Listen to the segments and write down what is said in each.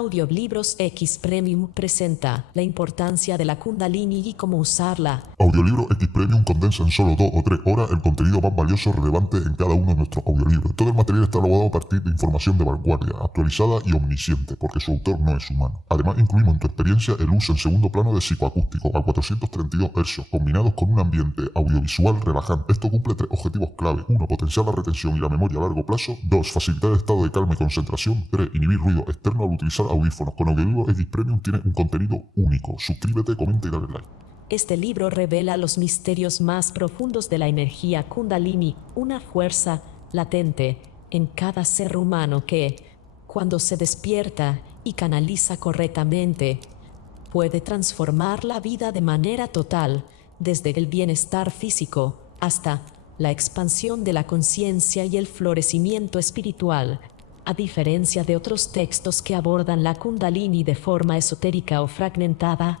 Audiolibros X Premium presenta la importancia de la Kundalini y cómo usarla. Audiolibro X Premium condensa en solo 2 o 3 horas el contenido más valioso relevante en cada uno de nuestros audiolibros. Todo el material está elaborado a partir de información de vanguardia, actualizada y omnisciente, porque su autor no es humano. Además, incluimos en tu experiencia el uso en segundo plano de psicoacústico a 432 Hz, combinados con un ambiente audiovisual relajante. Esto cumple 3 objetivos clave. 1. Potenciar la retención y la memoria a largo plazo. 2. Facilitar el estado de calma y concentración. 3. Inhibir ruido externo al utilizar audífonos. Con Audiolibro X Premium tiene un contenido único. Suscríbete, comenta y dale like. Este libro revela los misterios más profundos de la energía Kundalini, una fuerza latente en cada ser humano que, cuando se despierta y canaliza correctamente, puede transformar la vida de manera total, desde el bienestar físico hasta la expansión de la conciencia y el florecimiento espiritual. A diferencia de otros textos que abordan la Kundalini de forma esotérica o fragmentada,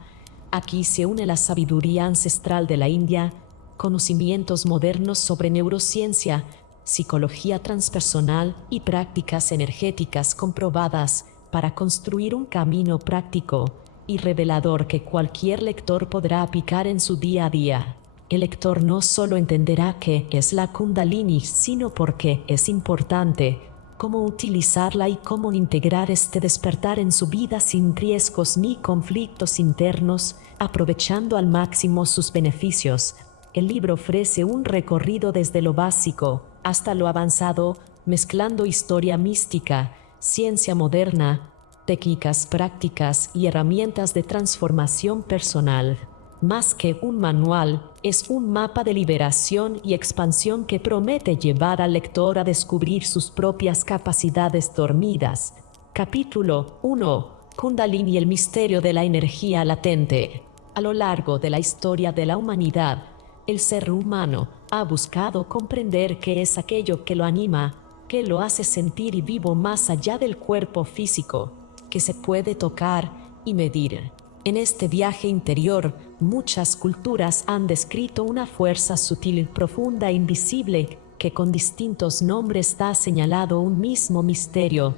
aquí se une la sabiduría ancestral de la India, conocimientos modernos sobre neurociencia, psicología transpersonal y prácticas energéticas comprobadas para construir un camino práctico y revelador que cualquier lector podrá aplicar en su día a día. El lector no solo entenderá qué es la Kundalini, sino por qué es importante, cómo utilizarla y cómo integrar este despertar en su vida sin riesgos ni conflictos internos, aprovechando al máximo sus beneficios. El libro ofrece un recorrido desde lo básico hasta lo avanzado, mezclando historia mística, ciencia moderna, técnicas prácticas y herramientas de transformación personal. Más que un manual, es un mapa de liberación y expansión que promete llevar al lector a descubrir sus propias capacidades dormidas. Capítulo 1. Kundalini y el misterio de la energía latente. A lo largo de la historia de la humanidad, el ser humano ha buscado comprender qué es aquello que lo anima, que lo hace sentir vivo más allá del cuerpo físico, que se puede tocar y medir. En este viaje interior, muchas culturas han descrito una fuerza sutil, profunda e invisible que con distintos nombres da señalado un mismo misterio,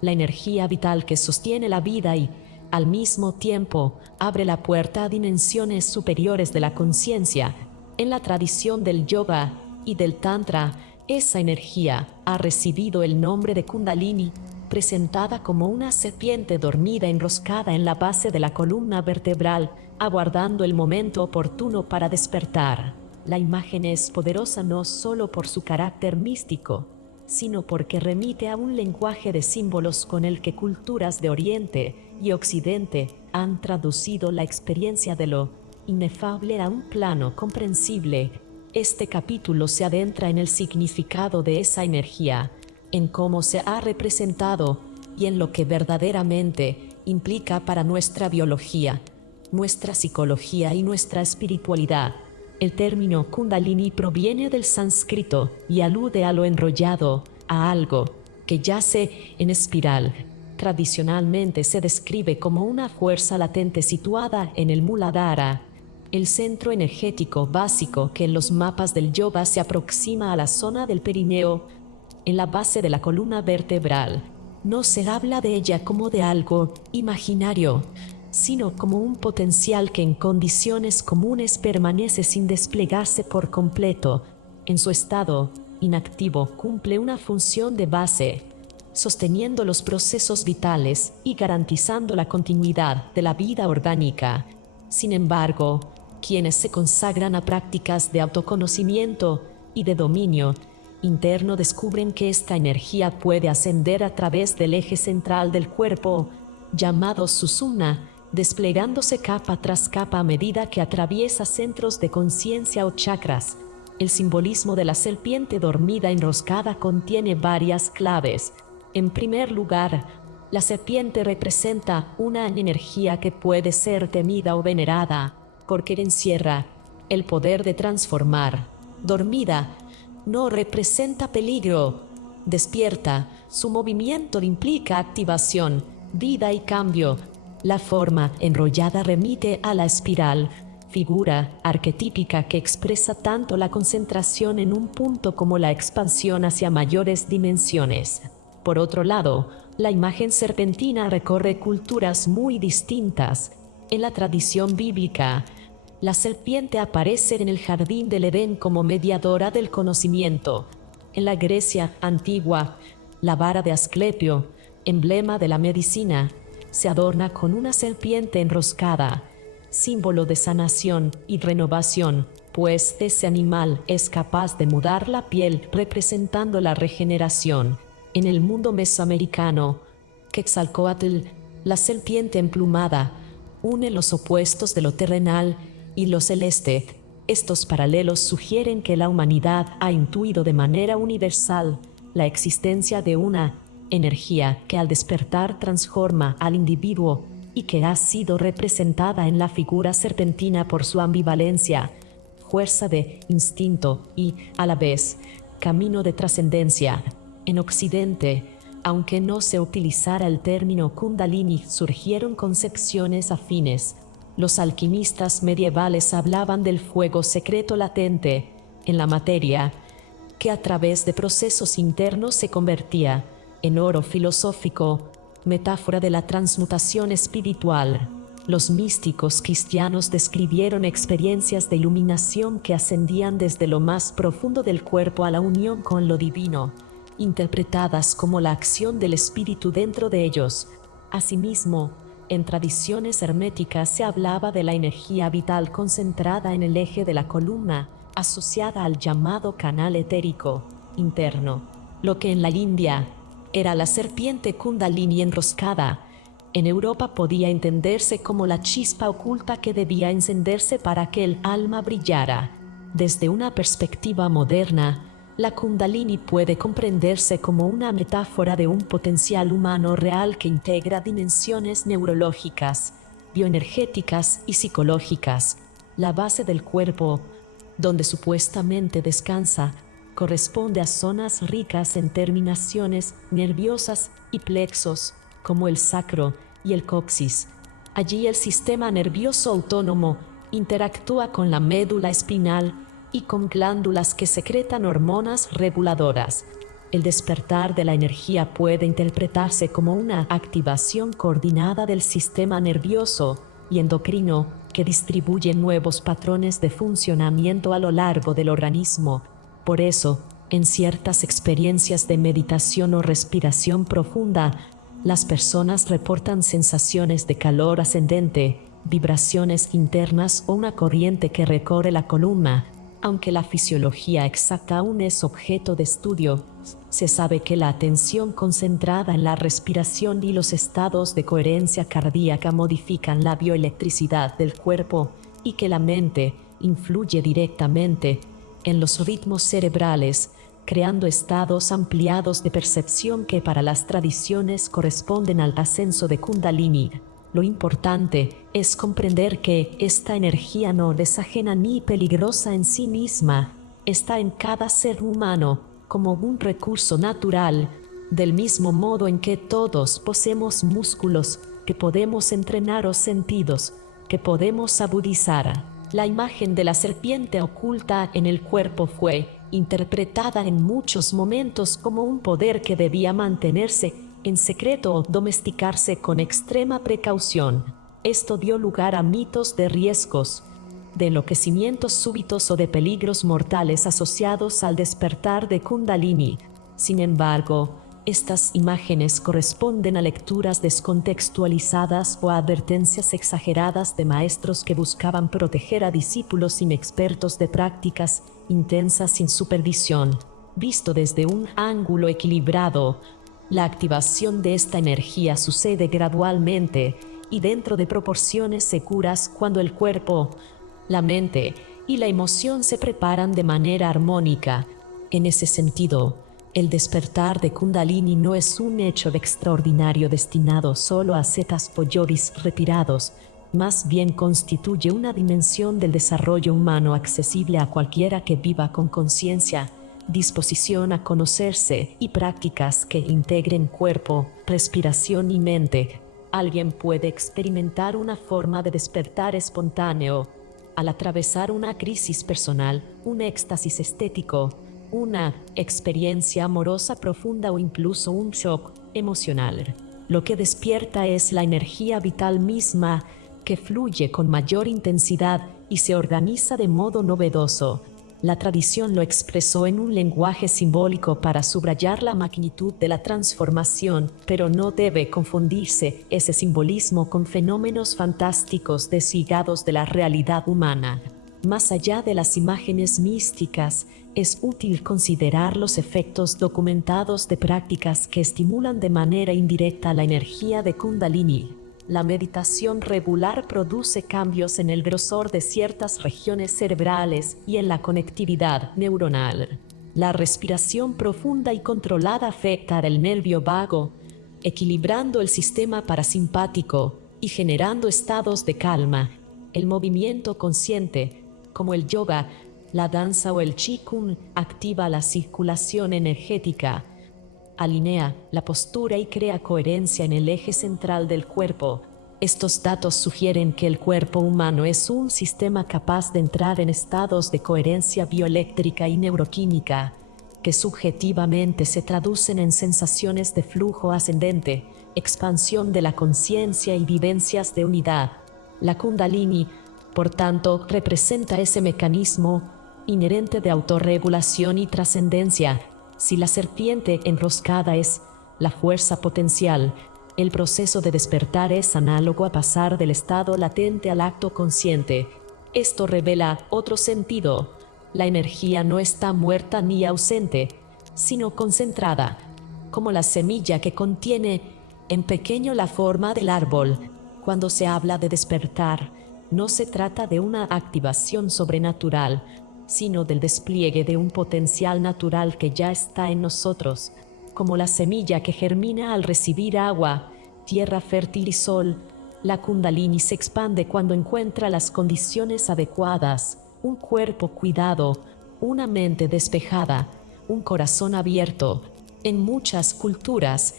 la energía vital que sostiene la vida y, al mismo tiempo, abre la puerta a dimensiones superiores de la conciencia. En la tradición del yoga y del tantra, esa energía ha recibido el nombre de Kundalini, presentada como una serpiente dormida enroscada en la base de la columna vertebral, aguardando el momento oportuno para despertar. La imagen es poderosa no solo por su carácter místico, sino porque remite a un lenguaje de símbolos con el que culturas de Oriente y Occidente han traducido la experiencia de lo inefable a un plano comprensible. Este capítulo se adentra en el significado de esa energía, en cómo se ha representado y en lo que verdaderamente implica para nuestra biología, nuestra psicología y nuestra espiritualidad. El término Kundalini proviene del sánscrito y alude a lo enrollado, a algo que yace en espiral. Tradicionalmente se describe como una fuerza latente situada en el Muladhara, el centro energético básico que en los mapas del yoga se aproxima a la zona del perineo, en la base de la columna vertebral. No se habla de ella como de algo imaginario, sino como un potencial que en condiciones comunes permanece sin desplegarse por completo. En su estado inactivo cumple una función de base, sosteniendo los procesos vitales y garantizando la continuidad de la vida orgánica. Sin embargo, quienes se consagran a prácticas de autoconocimiento y de dominio interno descubren que esta energía puede ascender a través del eje central del cuerpo, llamado Susumna, desplegándose capa tras capa a medida que atraviesa centros de conciencia o chakras. El simbolismo de la serpiente dormida enroscada contiene varias claves. En primer lugar, la serpiente representa una energía que puede ser temida o venerada, porque encierra el poder de transformar. Dormida no representa peligro. Despierta, su movimiento implica activación, vida y cambio. La forma enrollada remite a la espiral, figura arquetípica que expresa tanto la concentración en un punto como la expansión hacia mayores dimensiones. Por otro lado, la imagen serpentina recorre culturas muy distintas. En la tradición bíblica, la serpiente aparece en el jardín del Edén como mediadora del conocimiento. En la Grecia antigua, la vara de Asclepio, emblema de la medicina, se adorna con una serpiente enroscada, símbolo de sanación y renovación, pues ese animal es capaz de mudar la piel representando la regeneración. En el mundo mesoamericano, Quetzalcóatl, la serpiente emplumada, une los opuestos de lo terrenal y lo celeste. Estos paralelos sugieren que la humanidad ha intuido de manera universal la existencia de una energía que al despertar transforma al individuo y que ha sido representada en la figura serpentina por su ambivalencia, fuerza de instinto y, a la vez, camino de trascendencia. En Occidente, aunque no se utilizara el término Kundalini, surgieron concepciones afines. Los alquimistas medievales hablaban del fuego secreto latente en la materia, que a través de procesos internos se convertía en oro filosófico, metáfora de la transmutación espiritual. Los místicos cristianos describieron experiencias de iluminación que ascendían desde lo más profundo del cuerpo a la unión con lo divino, interpretadas como la acción del espíritu dentro de ellos. Asimismo, en tradiciones herméticas se hablaba de la energía vital concentrada en el eje de la columna, asociada al llamado canal etérico interno, lo que en la India era la serpiente Kundalini enroscada. En Europa podía entenderse como la chispa oculta que debía encenderse para que el alma brillara. Desde una perspectiva moderna, la Kundalini puede comprenderse como una metáfora de un potencial humano real que integra dimensiones neurológicas, bioenergéticas y psicológicas. La base del cuerpo, donde supuestamente descansa, corresponde a zonas ricas en terminaciones nerviosas y plexos, como el sacro y el coxis. Allí el sistema nervioso autónomo interactúa con la médula espinal y con glándulas que secretan hormonas reguladoras. El despertar de la energía puede interpretarse como una activación coordinada del sistema nervioso y endocrino que distribuye nuevos patrones de funcionamiento a lo largo del organismo. Por eso, en ciertas experiencias de meditación o respiración profunda, las personas reportan sensaciones de calor ascendente, vibraciones internas o una corriente que recorre la columna. Aunque la fisiología exacta aún es objeto de estudio, se sabe que la atención concentrada en la respiración y los estados de coherencia cardíaca modifican la bioelectricidad del cuerpo y que la mente influye directamente en los ritmos cerebrales, creando estados ampliados de percepción que para las tradiciones corresponden al ascenso de Kundalini. Lo importante es comprender que esta energía no es ajena ni peligrosa en sí misma, está en cada ser humano como un recurso natural, del mismo modo en que todos poseemos músculos que podemos entrenar o sentidos que podemos agudizar. La imagen de la serpiente oculta en el cuerpo fue interpretada en muchos momentos como un poder que debía mantenerse en secreto o domesticarse con extrema precaución. Esto dio lugar a mitos de riesgos, de enloquecimientos súbitos o de peligros mortales asociados al despertar de Kundalini. Sin embargo, estas imágenes corresponden a lecturas descontextualizadas o a advertencias exageradas de maestros que buscaban proteger a discípulos inexpertos de prácticas intensas sin supervisión. Visto desde un ángulo equilibrado, la activación de esta energía sucede gradualmente y dentro de proporciones seguras cuando el cuerpo, la mente y la emoción se preparan de manera armónica. En ese sentido, el despertar de Kundalini no es un hecho extraordinario destinado solo a zetas o yogis retirados, más bien constituye una dimensión del desarrollo humano accesible a cualquiera que viva con conciencia, disposición a conocerse y prácticas que integren cuerpo, respiración y mente. Alguien puede experimentar una forma de despertar espontáneo al atravesar una crisis personal, un éxtasis estético, una experiencia amorosa profunda o incluso un shock emocional. Lo que despierta es la energía vital misma que fluye con mayor intensidad y se organiza de modo novedoso. La tradición lo expresó en un lenguaje simbólico para subrayar la magnitud de la transformación, pero no debe confundirse ese simbolismo con fenómenos fantásticos desligados de la realidad humana. Más allá de las imágenes místicas, es útil considerar los efectos documentados de prácticas que estimulan de manera indirecta la energía de Kundalini. La meditación regular produce cambios en el grosor de ciertas regiones cerebrales y en la conectividad neuronal. La respiración profunda y controlada afecta al nervio vago, equilibrando el sistema parasimpático y generando estados de calma. El movimiento consciente, como el yoga, la danza o el qigong, activa la circulación energética, alinea la postura y crea coherencia en el eje central del cuerpo. Estos datos sugieren que el cuerpo humano es un sistema capaz de entrar en estados de coherencia bioeléctrica y neuroquímica, que subjetivamente se traducen en sensaciones de flujo ascendente, expansión de la conciencia y vivencias de unidad. La Kundalini, por tanto, representa ese mecanismo inherente de autorregulación y trascendencia. Si la serpiente enroscada es la fuerza potencial, el proceso de despertar es análogo a pasar del estado latente al acto consciente. Esto revela otro sentido. La energía no está muerta ni ausente, sino concentrada, como la semilla que contiene en pequeño la forma del árbol. Cuando se habla de despertar, no se trata de una activación sobrenatural, sino del despliegue de un potencial natural que ya está en nosotros, como la semilla que germina al recibir agua, tierra fértil y sol. La Kundalini se expande cuando encuentra las condiciones adecuadas, un cuerpo cuidado, una mente despejada, un corazón abierto. En muchas culturas,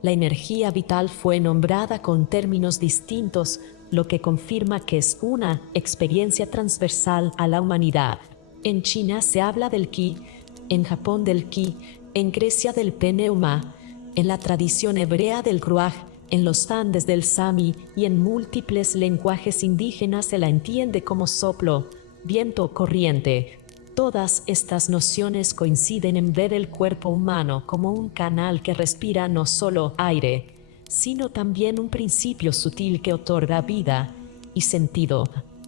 la energía vital fue nombrada con términos distintos, lo que confirma que es una experiencia transversal a la humanidad. En China se habla del Qi, en Japón del Qi, en Grecia del Pneuma, en la tradición hebrea del Ruaj, en los Andes del Sami y en múltiples lenguajes indígenas se la entiende como soplo, viento o corriente. Todas estas nociones coinciden en ver el cuerpo humano como un canal que respira no solo aire, sino también un principio sutil que otorga vida y sentido.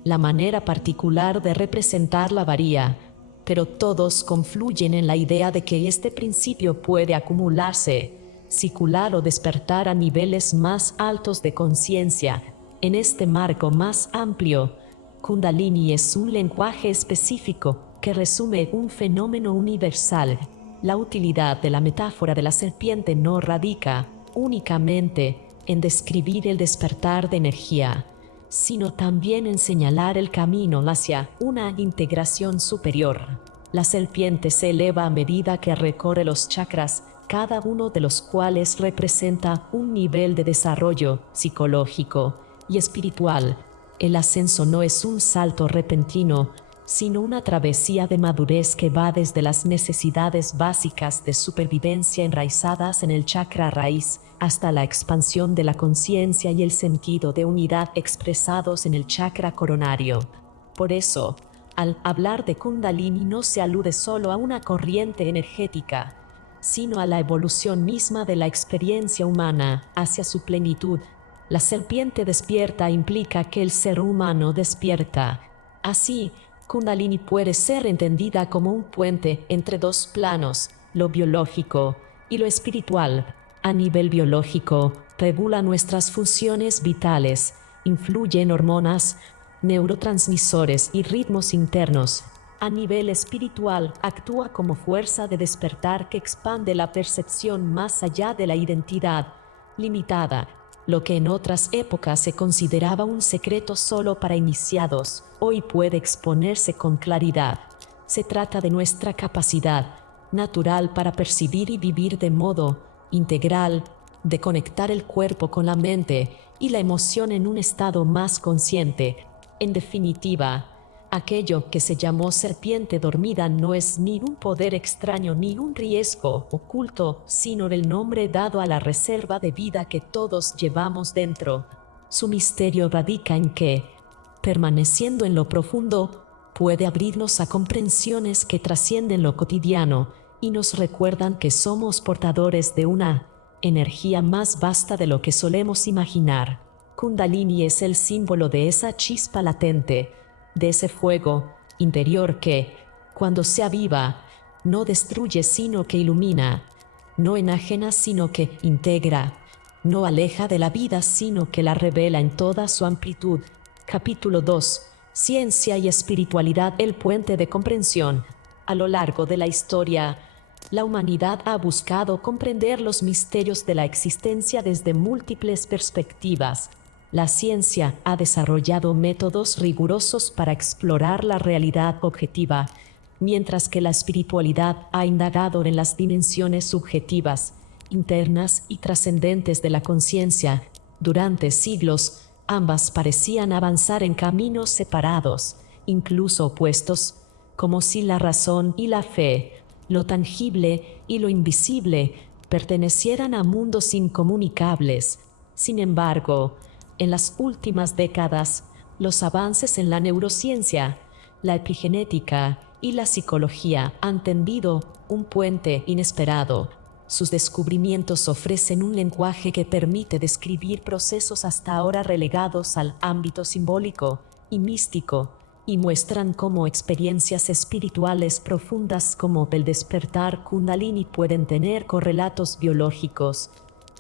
La manera particular de representarla varía, pero todos confluyen en la idea de que este principio puede acumularse, circular o despertar a niveles más altos de conciencia. En este marco más amplio, Kundalini es un lenguaje específico que resume un fenómeno universal. La utilidad de la metáfora de la serpiente no radica únicamente en describir el despertar de energía, sino también en señalar el camino hacia una integración superior. La serpiente se eleva a medida que recorre los chakras, cada uno de los cuales representa un nivel de desarrollo psicológico y espiritual. El ascenso no es un salto repentino, sino una travesía de madurez que va desde las necesidades básicas de supervivencia enraizadas en el chakra raíz hasta la expansión de la conciencia y el sentido de unidad expresados en el chakra coronario. Por eso, al hablar de Kundalini no se alude solo a una corriente energética, sino a la evolución misma de la experiencia humana hacia su plenitud. La serpiente despierta implica que el ser humano despierta. Así, Kundalini puede ser entendida como un puente entre dos planos, lo biológico y lo espiritual. A nivel biológico, regula nuestras funciones vitales, influye en hormonas, neurotransmisores y ritmos internos. A nivel espiritual, actúa como fuerza de despertar que expande la percepción más allá de la identidad limitada. Lo que en otras épocas se consideraba un secreto solo para iniciados, hoy puede exponerse con claridad. Se trata de nuestra capacidad natural para percibir y vivir de modo integral, de conectar el cuerpo con la mente y la emoción en un estado más consciente. En definitiva, Aquello que se llamó serpiente dormida no es ni un poder extraño ni un riesgo oculto, sino el nombre dado a la reserva de vida que todos llevamos dentro. Su misterio radica en que, permaneciendo en lo profundo, puede abrirnos a comprensiones que trascienden lo cotidiano y nos recuerdan que somos portadores de una energía más vasta de lo que solemos imaginar. Kundalini es el símbolo de esa chispa latente, de ese fuego interior que, cuando se aviva, no destruye sino que ilumina, no enajena sino que integra, no aleja de la vida sino que la revela en toda su amplitud. Capítulo 2. Ciencia y espiritualidad, el puente de comprensión. A lo largo de la historia, la humanidad ha buscado comprender los misterios de la existencia desde múltiples perspectivas. La ciencia ha desarrollado métodos rigurosos para explorar la realidad objetiva, mientras que la espiritualidad ha indagado en las dimensiones subjetivas, internas y trascendentes de la conciencia. Durante siglos, ambas parecían avanzar en caminos separados, incluso opuestos, como si la razón y la fe, lo tangible y lo invisible, pertenecieran a mundos incomunicables. Sin embargo, en las últimas décadas, los avances en la neurociencia, la epigenética y la psicología han tendido un puente inesperado. Sus descubrimientos ofrecen un lenguaje que permite describir procesos hasta ahora relegados al ámbito simbólico y místico, y muestran cómo experiencias espirituales profundas como el despertar Kundalini pueden tener correlatos biológicos,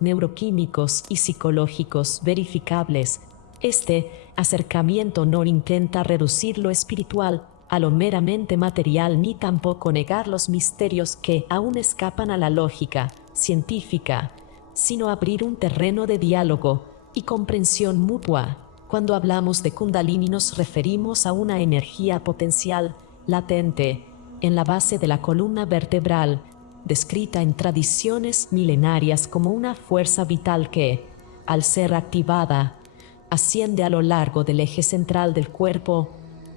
neuroquímicos y psicológicos verificables. Este acercamiento no intenta reducir lo espiritual a lo meramente material ni tampoco negar los misterios que aún escapan a la lógica científica, sino abrir un terreno de diálogo y comprensión mutua. Cuando hablamos de Kundalini nos referimos a una energía potencial latente en la base de la columna vertebral, descrita en tradiciones milenarias como una fuerza vital que, al ser activada, asciende a lo largo del eje central del cuerpo,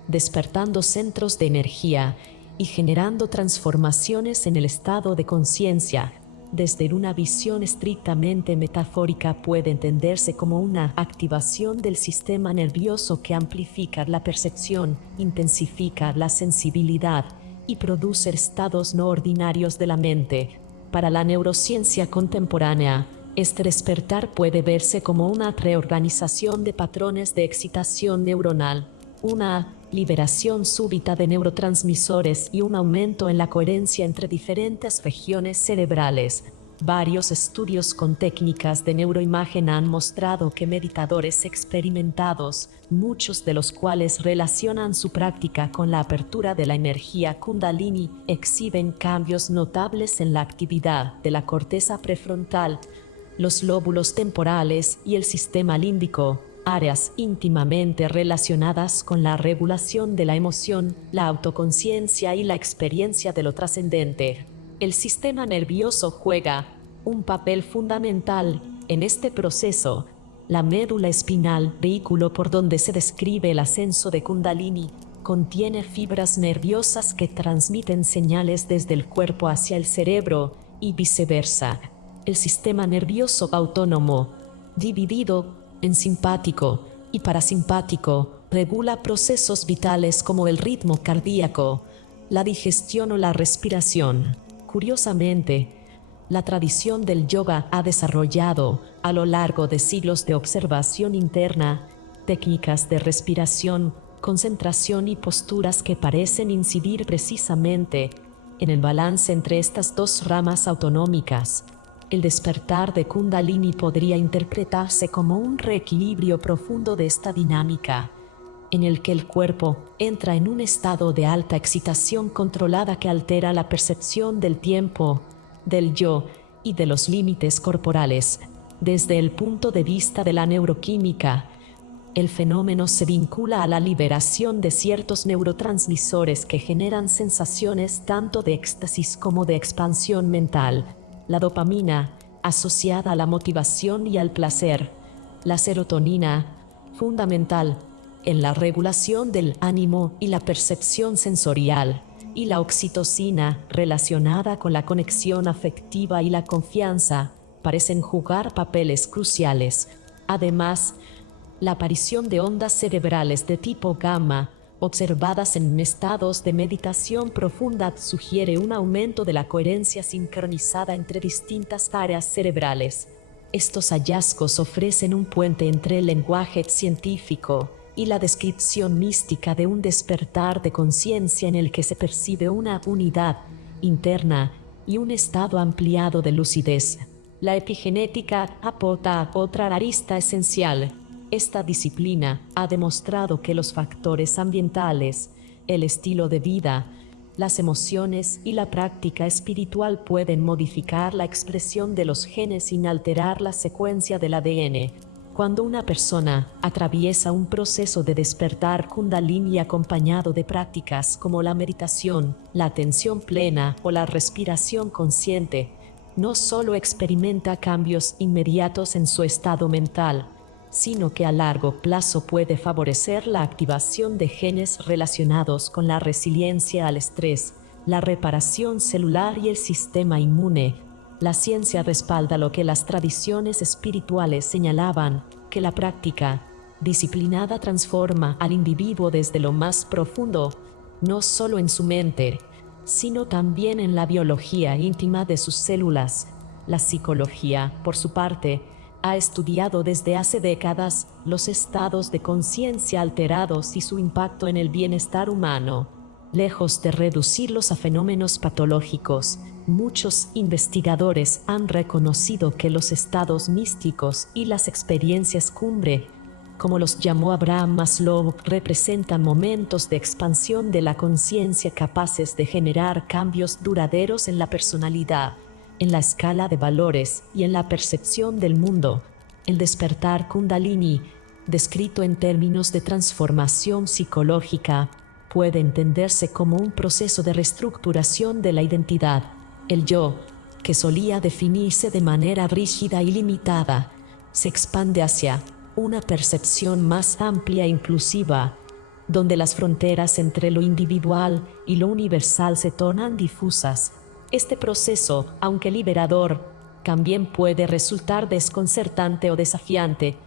despertando centros de energía y generando transformaciones en el estado de conciencia. Desde una visión estrictamente metafórica puede entenderse como una activación del sistema nervioso que amplifica la percepción, intensifica la sensibilidad y produce estados no ordinarios de la mente. Para la neurociencia contemporánea, este despertar puede verse como una reorganización de patrones de excitación neuronal, una liberación súbita de neurotransmisores y un aumento en la coherencia entre diferentes regiones cerebrales. Varios estudios con técnicas de neuroimagen han mostrado que meditadores experimentados, muchos de los cuales relacionan su práctica con la apertura de la energía Kundalini, exhiben cambios notables en la actividad de la corteza prefrontal, los lóbulos temporales y el sistema límbico, áreas íntimamente relacionadas con la regulación de la emoción, la autoconciencia y la experiencia de lo trascendente. El sistema nervioso juega un papel fundamental en este proceso. La médula espinal, vehículo por donde se describe el ascenso de Kundalini, contiene fibras nerviosas que transmiten señales desde el cuerpo hacia el cerebro y viceversa. El sistema nervioso autónomo, dividido en simpático y parasimpático, regula procesos vitales como el ritmo cardíaco, la digestión o la respiración. Curiosamente, la tradición del yoga ha desarrollado, a lo largo de siglos de observación interna, técnicas de respiración, concentración y posturas que parecen incidir precisamente en el balance entre estas dos ramas autonómicas. El despertar de Kundalini podría interpretarse como un reequilibrio profundo de esta dinámica, en el que el cuerpo entra en un estado de alta excitación controlada que altera la percepción del tiempo, del yo y de los límites corporales. Desde el punto de vista de la neuroquímica, el fenómeno se vincula a la liberación de ciertos neurotransmisores que generan sensaciones tanto de éxtasis como de expansión mental. La dopamina, asociada a la motivación y al placer. La serotonina, fundamental en la regulación del ánimo y la percepción sensorial, y la oxitocina, relacionada con la conexión afectiva y la confianza, parecen jugar papeles cruciales. Además, la aparición de ondas cerebrales de tipo gamma, observadas en estados de meditación profunda, sugiere un aumento de la coherencia sincronizada entre distintas áreas cerebrales. Estos hallazgos ofrecen un puente entre el lenguaje científico y la descripción mística de un despertar de conciencia en el que se percibe una unidad interna y un estado ampliado de lucidez. La epigenética aporta otra arista esencial. Esta disciplina ha demostrado que los factores ambientales, el estilo de vida, las emociones y la práctica espiritual pueden modificar la expresión de los genes sin alterar la secuencia del ADN. Cuando una persona atraviesa un proceso de despertar Kundalini acompañado de prácticas como la meditación, la atención plena o la respiración consciente, no solo experimenta cambios inmediatos en su estado mental, sino que a largo plazo puede favorecer la activación de genes relacionados con la resiliencia al estrés, la reparación celular y el sistema inmune. La ciencia respalda lo que las tradiciones espirituales señalaban, que la práctica disciplinada transforma al individuo desde lo más profundo, no solo en su mente, sino también en la biología íntima de sus células. La psicología, por su parte, ha estudiado desde hace décadas los estados de conciencia alterados y su impacto en el bienestar humano. Lejos de reducirlos a fenómenos patológicos, muchos investigadores han reconocido que los estados místicos y las experiencias cumbre, como los llamó Abraham Maslow, representan momentos de expansión de la conciencia capaces de generar cambios duraderos en la personalidad, en la escala de valores y en la percepción del mundo. El despertar Kundalini, descrito en términos de transformación psicológica, puede entenderse como un proceso de reestructuración de la identidad. El yo, que solía definirse de manera rígida y limitada, se expande hacia una percepción más amplia e inclusiva, donde las fronteras entre lo individual y lo universal se tornan difusas. Este proceso, aunque liberador, también puede resultar desconcertante o desafiante,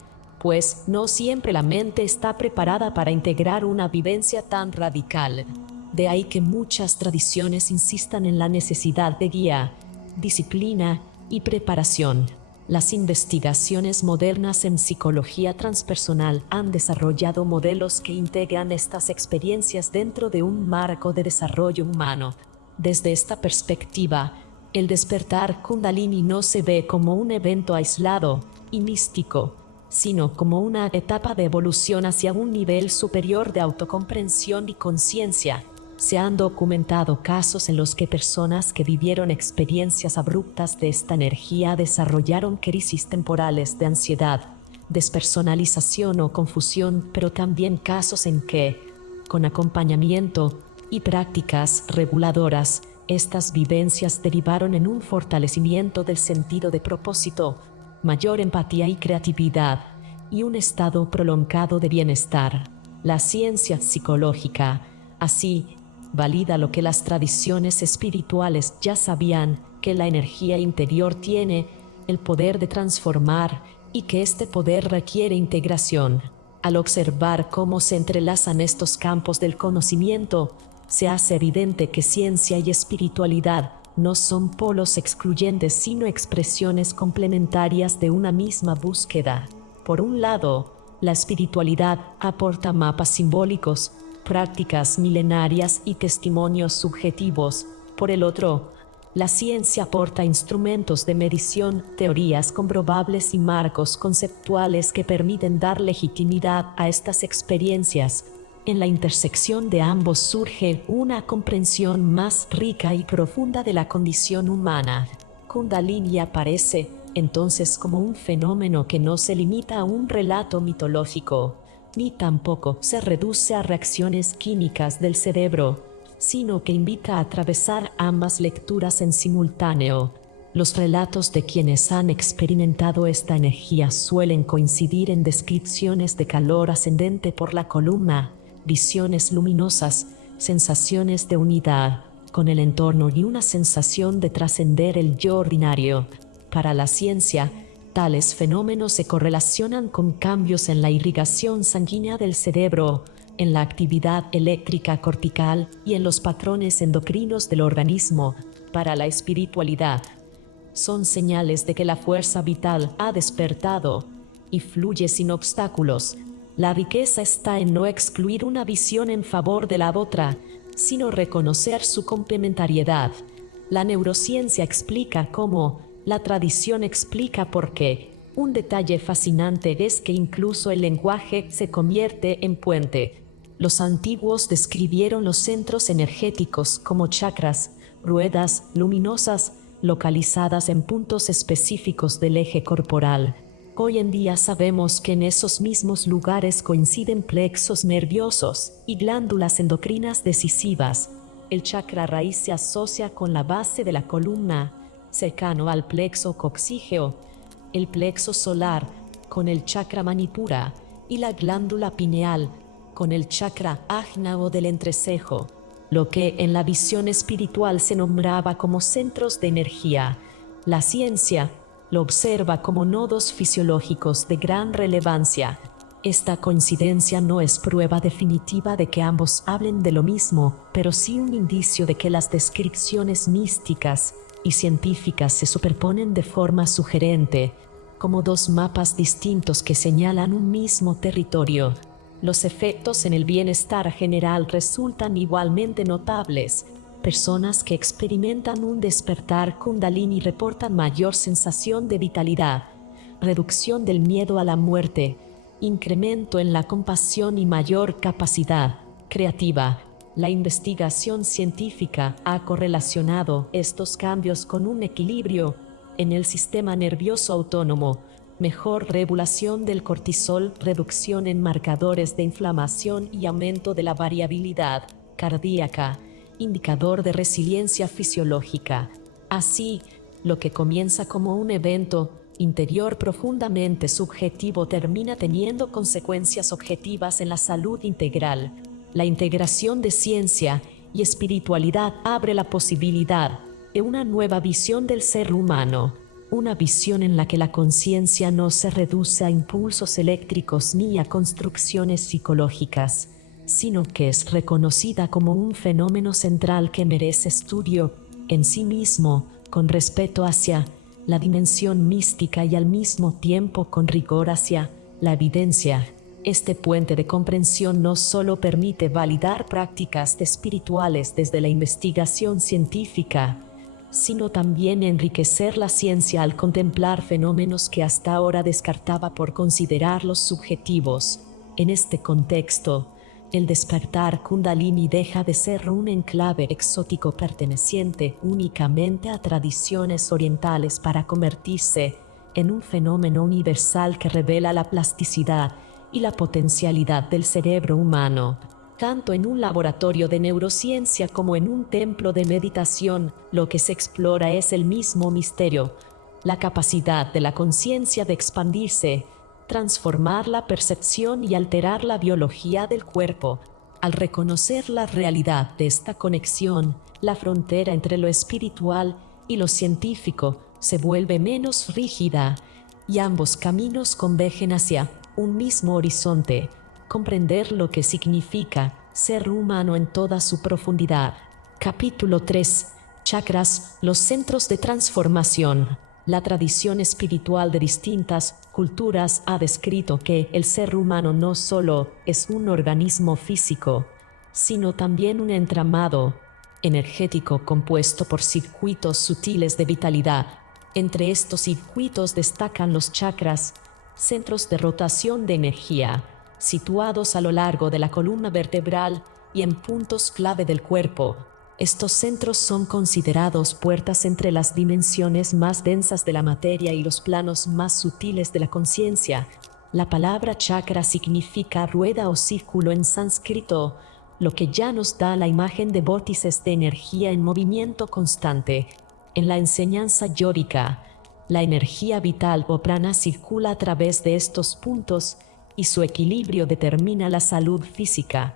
pues no siempre la mente está preparada para integrar una vivencia tan radical. De ahí que muchas tradiciones insistan en la necesidad de guía, disciplina y preparación. Las investigaciones modernas en psicología transpersonal han desarrollado modelos que integran estas experiencias dentro de un marco de desarrollo humano. Desde esta perspectiva, el despertar Kundalini no se ve como un evento aislado y místico, sino como una etapa de evolución hacia un nivel superior de autocomprensión y conciencia. Se han documentado casos en los que personas que vivieron experiencias abruptas de esta energía desarrollaron crisis temporales de ansiedad, despersonalización o confusión, pero también casos en que, con acompañamiento y prácticas reguladoras, estas vivencias derivaron en un fortalecimiento del sentido de propósito, mayor empatía y creatividad, y un estado prolongado de bienestar. La ciencia psicológica, así, valida lo que las tradiciones espirituales ya sabían, que la energía interior tiene el poder de transformar y que este poder requiere integración. Al observar cómo se entrelazan estos campos del conocimiento, se hace evidente que ciencia y espiritualidad no son polos excluyentes sino expresiones complementarias de una misma búsqueda. Por un lado, la espiritualidad aporta mapas simbólicos, prácticas milenarias y testimonios subjetivos. Por el otro, la ciencia aporta instrumentos de medición, teorías comprobables y marcos conceptuales que permiten dar legitimidad a estas experiencias. En la intersección de ambos surge una comprensión más rica y profunda de la condición humana. Kundalini aparece, entonces, como un fenómeno que no se limita a un relato mitológico, ni tampoco se reduce a reacciones químicas del cerebro, sino que invita a atravesar ambas lecturas en simultáneo. Los relatos de quienes han experimentado esta energía suelen coincidir en descripciones de calor ascendente por la columna, visiones luminosas, sensaciones de unidad con el entorno y una sensación de trascender el yo ordinario. Para la ciencia, tales fenómenos se correlacionan con cambios en la irrigación sanguínea del cerebro, en la actividad eléctrica cortical y en los patrones endocrinos del organismo. Para la espiritualidad, son señales de que la fuerza vital ha despertado y fluye sin obstáculos. La riqueza está en no excluir una visión en favor de la otra, sino reconocer su complementariedad. La neurociencia explica cómo, la tradición explica por qué. Un detalle fascinante es que incluso el lenguaje se convierte en puente. Los antiguos describieron los centros energéticos como chakras, ruedas luminosas, localizadas en puntos específicos del eje corporal. Hoy en día sabemos que en esos mismos lugares coinciden plexos nerviosos y glándulas endocrinas decisivas. El chakra raíz se asocia con la base de la columna, cercano al plexo coxígeo, el plexo solar con el chakra manipura y la glándula pineal con el chakra ajna o del entrecejo, lo que en la visión espiritual se nombraba como centros de energía. La ciencia lo observa como nodos fisiológicos de gran relevancia. Esta coincidencia no es prueba definitiva de que ambos hablen de lo mismo, pero sí un indicio de que las descripciones místicas y científicas se superponen de forma sugerente, como dos mapas distintos que señalan un mismo territorio. Los efectos en el bienestar general resultan igualmente notables. Personas que experimentan un despertar Kundalini reportan mayor sensación de vitalidad, reducción del miedo a la muerte, incremento en la compasión y mayor capacidad creativa. La investigación científica ha correlacionado estos cambios con un equilibrio en el sistema nervioso autónomo, mejor regulación del cortisol, reducción en marcadores de inflamación y aumento de la variabilidad cardíaca, indicador de resiliencia fisiológica. Así, lo que comienza como un evento interior profundamente subjetivo termina teniendo consecuencias objetivas en la salud integral. La integración de ciencia y espiritualidad abre la posibilidad de una nueva visión del ser humano, una visión en la que la conciencia no se reduce a impulsos eléctricos ni a construcciones psicológicas, sino que es reconocida como un fenómeno central que merece estudio en sí mismo, con respeto hacia la dimensión mística y al mismo tiempo con rigor hacia la evidencia. Este puente de comprensión no solo permite validar prácticas espirituales desde la investigación científica, sino también enriquecer la ciencia al contemplar fenómenos que hasta ahora descartaba por considerarlos subjetivos. En este contexto, el despertar Kundalini deja de ser un enclave exótico perteneciente únicamente a tradiciones orientales para convertirse en un fenómeno universal que revela la plasticidad y la potencialidad del cerebro humano. Tanto en un laboratorio de neurociencia como en un templo de meditación, lo que se explora es el mismo misterio, la capacidad de la conciencia de expandirse, transformar la percepción y alterar la biología del cuerpo. Al reconocer la realidad de esta conexión, la frontera entre lo espiritual y lo científico se vuelve menos rígida y ambos caminos convergen hacia un mismo horizonte. Comprender lo que significa ser humano en toda su profundidad. Capítulo 3. Chakras, los centros de transformación. La tradición espiritual de distintas culturas ha descrito que el ser humano no solo es un organismo físico, sino también un entramado energético compuesto por circuitos sutiles de vitalidad. Entre estos circuitos destacan los chakras, centros de rotación de energía, situados a lo largo de la columna vertebral y en puntos clave del cuerpo. Estos centros son considerados puertas entre las dimensiones más densas de la materia y los planos más sutiles de la conciencia. La palabra chakra significa rueda o círculo en sánscrito, lo que ya nos da la imagen de vórtices de energía en movimiento constante. En la enseñanza yórica, la energía vital o prana circula a través de estos puntos y su equilibrio determina la salud física,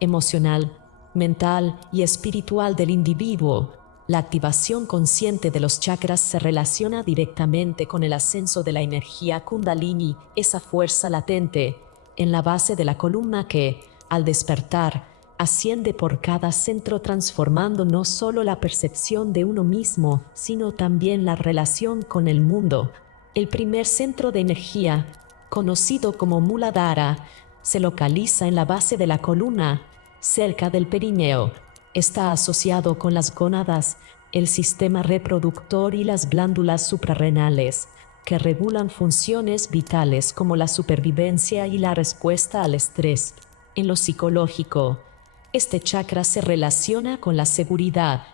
emocional, mental y espiritual del individuo. La activación consciente de los chakras se relaciona directamente con el ascenso de la energía Kundalini, esa fuerza latente, en la base de la columna que, al despertar, asciende por cada centro transformando no solo la percepción de uno mismo, sino también la relación con el mundo. El primer centro de energía, conocido como Muladhara, se localiza en la base de la columna, cerca del perineo. Está asociado con las gónadas, el sistema reproductor y las glándulas suprarrenales, que regulan funciones vitales como la supervivencia y la respuesta al estrés. En lo psicológico, este chakra se relaciona con la seguridad,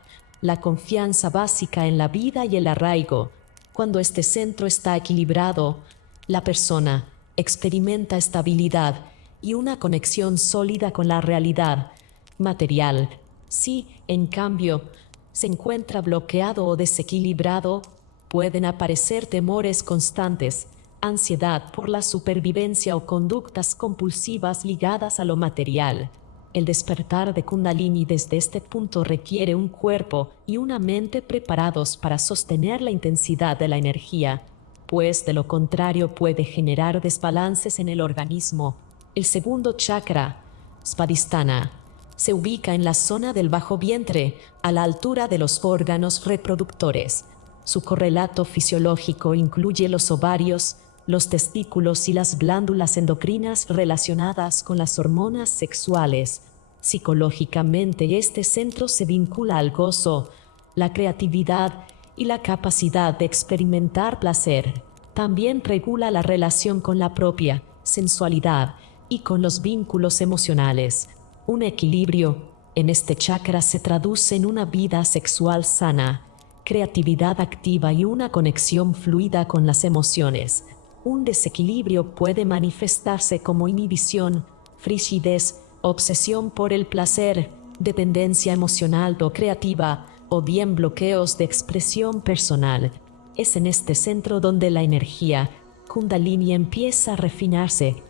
la confianza básica en la vida y el arraigo. Cuando este centro está equilibrado, la persona experimenta estabilidad y una conexión sólida con la realidad material. Si, en cambio, se encuentra bloqueado o desequilibrado, pueden aparecer temores constantes, ansiedad por la supervivencia o conductas compulsivas ligadas a lo material. El despertar de Kundalini desde este punto requiere un cuerpo y una mente preparados para sostener la intensidad de la energía, pues de lo contrario puede generar desbalances en el organismo. El segundo chakra, Svadhisthana, se ubica en la zona del bajo vientre, a la altura de los órganos reproductores. Su correlato fisiológico incluye los ovarios, los testículos y las glándulas endocrinas relacionadas con las hormonas sexuales. Psicológicamente, este centro se vincula al gozo, la creatividad y la capacidad de experimentar placer. También regula la relación con la propia sensualidad y con los vínculos emocionales. Un equilibrio en este chakra se traduce en una vida sexual sana, creatividad activa y una conexión fluida con las emociones. Un desequilibrio puede manifestarse como inhibición, frigidez, obsesión por el placer, dependencia emocional o creativa, o bien bloqueos de expresión personal. Es en este centro donde la energía Kundalini empieza a refinarse,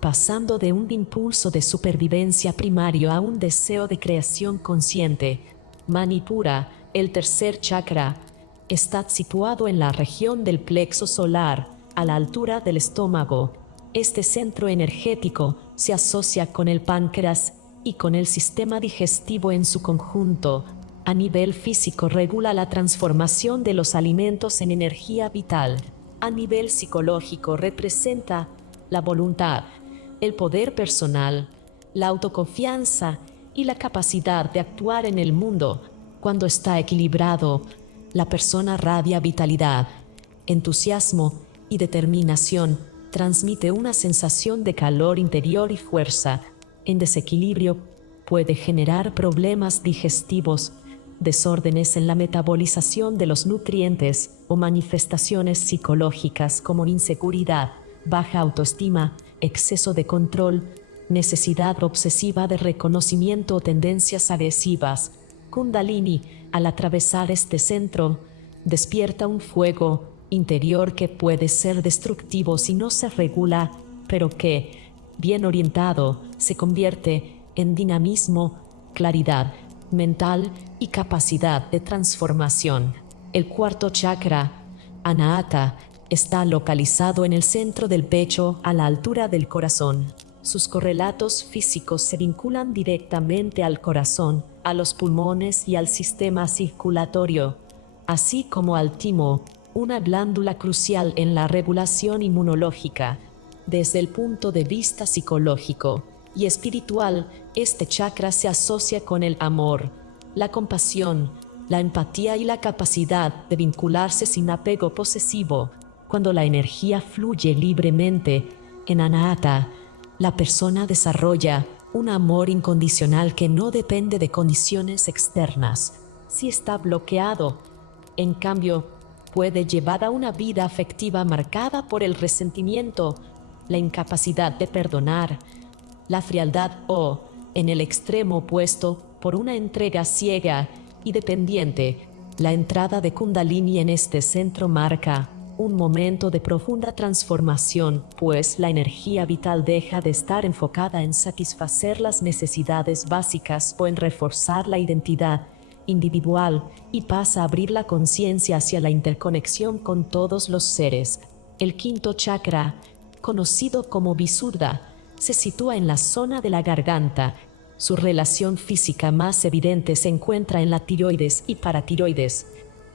pasando de un impulso de supervivencia primario a un deseo de creación consciente. Manipura, el tercer chakra, está situado en la región del plexo solar, a la altura del estómago. Este centro energético se asocia con el páncreas y con el sistema digestivo en su conjunto. A nivel físico regula la transformación de los alimentos en energía vital. A nivel psicológico representa la voluntad, el poder personal, la autoconfianza y la capacidad de actuar en el mundo. Cuando está equilibrado, la persona radia vitalidad, entusiasmo y determinación, transmite una sensación de calor interior y fuerza. En desequilibrio, puede generar problemas digestivos, desórdenes en la metabolización de los nutrientes o manifestaciones psicológicas como inseguridad, baja autoestima, exceso de control, necesidad obsesiva de reconocimiento o tendencias agresivas. Kundalini, al atravesar este centro, despierta un fuego interior que puede ser destructivo si no se regula, pero que, bien orientado, se convierte en dinamismo, claridad mental y capacidad de transformación. El cuarto chakra, Anahata, está localizado en el centro del pecho, a la altura del corazón. Sus correlatos físicos se vinculan directamente al corazón, a los pulmones y al sistema circulatorio, así como al timo, una glándula crucial en la regulación inmunológica. Desde el punto de vista psicológico y espiritual, este chakra se asocia con el amor, la compasión, la empatía y la capacidad de vincularse sin apego posesivo. Cuando la energía fluye libremente en Anahata, la persona desarrolla un amor incondicional que no depende de condiciones externas. Si está bloqueado, en cambio, puede llevar a una vida afectiva marcada por el resentimiento, la incapacidad de perdonar, la frialdad o, en el extremo opuesto, por una entrega ciega y dependiente. La entrada de Kundalini en este centro marca un momento de profunda transformación, pues la energía vital deja de estar enfocada en satisfacer las necesidades básicas o en reforzar la identidad individual y pasa a abrir la conciencia hacia la interconexión con todos los seres. El quinto chakra, conocido como Visuddha, se sitúa en la zona de la garganta. Su relación física más evidente se encuentra en la tiroides y paratiroides,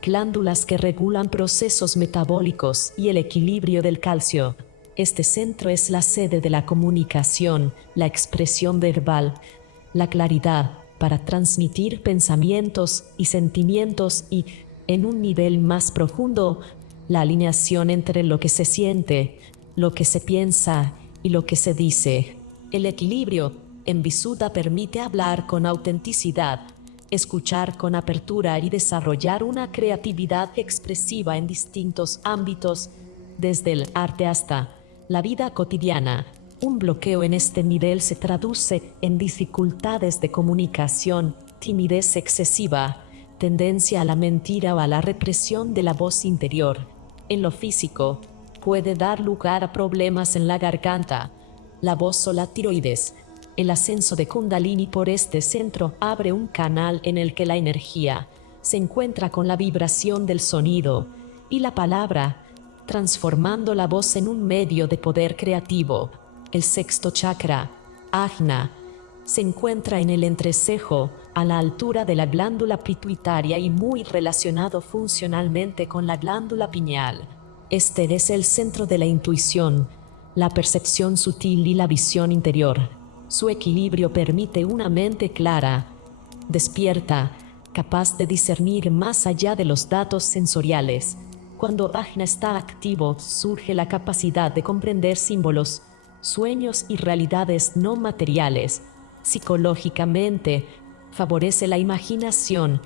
glándulas que regulan procesos metabólicos y el equilibrio del calcio. Este centro es la sede de la comunicación, la expresión verbal, la claridad para transmitir pensamientos y sentimientos y, en un nivel más profundo, la alineación entre lo que se siente, lo que se piensa y lo que se dice. El equilibrio en Visuddha permite hablar con autenticidad, escuchar con apertura y desarrollar una creatividad expresiva en distintos ámbitos, desde el arte hasta la vida cotidiana. Un bloqueo en este nivel se traduce en dificultades de comunicación, timidez excesiva, tendencia a la mentira o a la represión de la voz interior. En lo físico, puede dar lugar a problemas en la garganta, la voz o la tiroides. El ascenso de Kundalini por este centro abre un canal en el que la energía se encuentra con la vibración del sonido y la palabra, transformando la voz en un medio de poder creativo. El sexto chakra, Ajna, se encuentra en el entrecejo, a la altura de la glándula pituitaria y muy relacionado funcionalmente con la glándula pineal. Este es el centro de la intuición, la percepción sutil y la visión interior. Su equilibrio permite una mente clara, despierta, capaz de discernir más allá de los datos sensoriales. Cuando Ajna está activo, surge la capacidad de comprender símbolos, sueños y realidades no materiales. Psicológicamente, favorece la imaginación,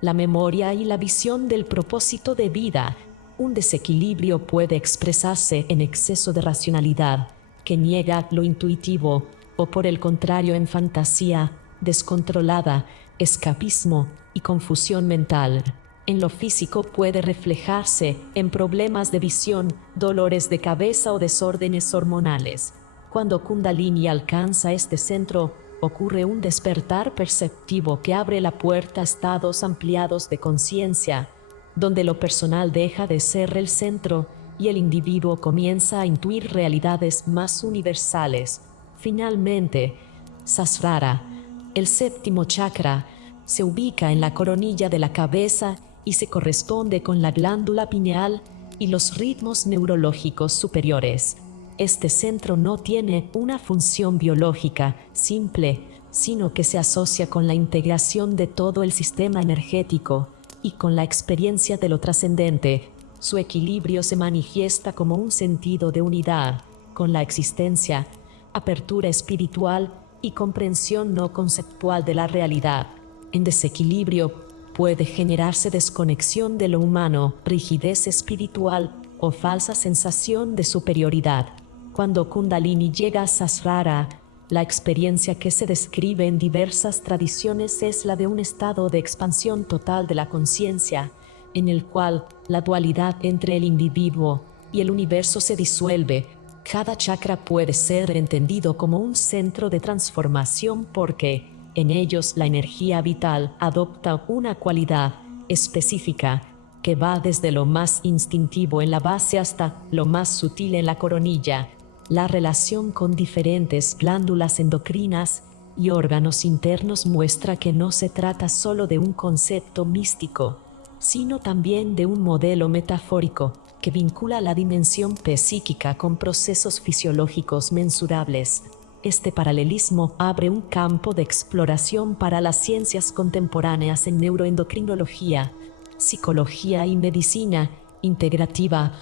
la memoria y la visión del propósito de vida. Un desequilibrio puede expresarse en exceso de racionalidad, que niega lo intuitivo, o por el contrario en fantasía descontrolada, escapismo y confusión mental. En lo físico puede reflejarse en problemas de visión, dolores de cabeza o desórdenes hormonales. Cuando Kundalini alcanza este centro, ocurre un despertar perceptivo que abre la puerta a estados ampliados de conciencia, donde lo personal deja de ser el centro y el individuo comienza a intuir realidades más universales. Finalmente, Sahasrara, el séptimo chakra, se ubica en la coronilla de la cabeza y se corresponde con la glándula pineal y los ritmos neurológicos superiores. Este centro no tiene una función biológica simple, sino que se asocia con la integración de todo el sistema energético y con la experiencia de lo trascendente. Su equilibrio se manifiesta como un sentido de unidad con la existencia, apertura espiritual y comprensión no conceptual de la realidad. En desequilibrio puede generarse desconexión de lo humano, rigidez espiritual o falsa sensación de superioridad. Cuando Kundalini llega a Sahasrara, la experiencia que se describe en diversas tradiciones es la de un estado de expansión total de la conciencia, en el cual la dualidad entre el individuo y el universo se disuelve. Cada chakra puede ser entendido como un centro de transformación porque en ellos la energía vital adopta una cualidad específica que va desde lo más instintivo en la base hasta lo más sutil en la coronilla. La relación con diferentes glándulas endocrinas y órganos internos muestra que no se trata solo de un concepto místico, sino también de un modelo metafórico que vincula la dimensión psíquica con procesos fisiológicos mensurables. Este paralelismo abre un campo de exploración para las ciencias contemporáneas en neuroendocrinología, psicología y medicina integrativa,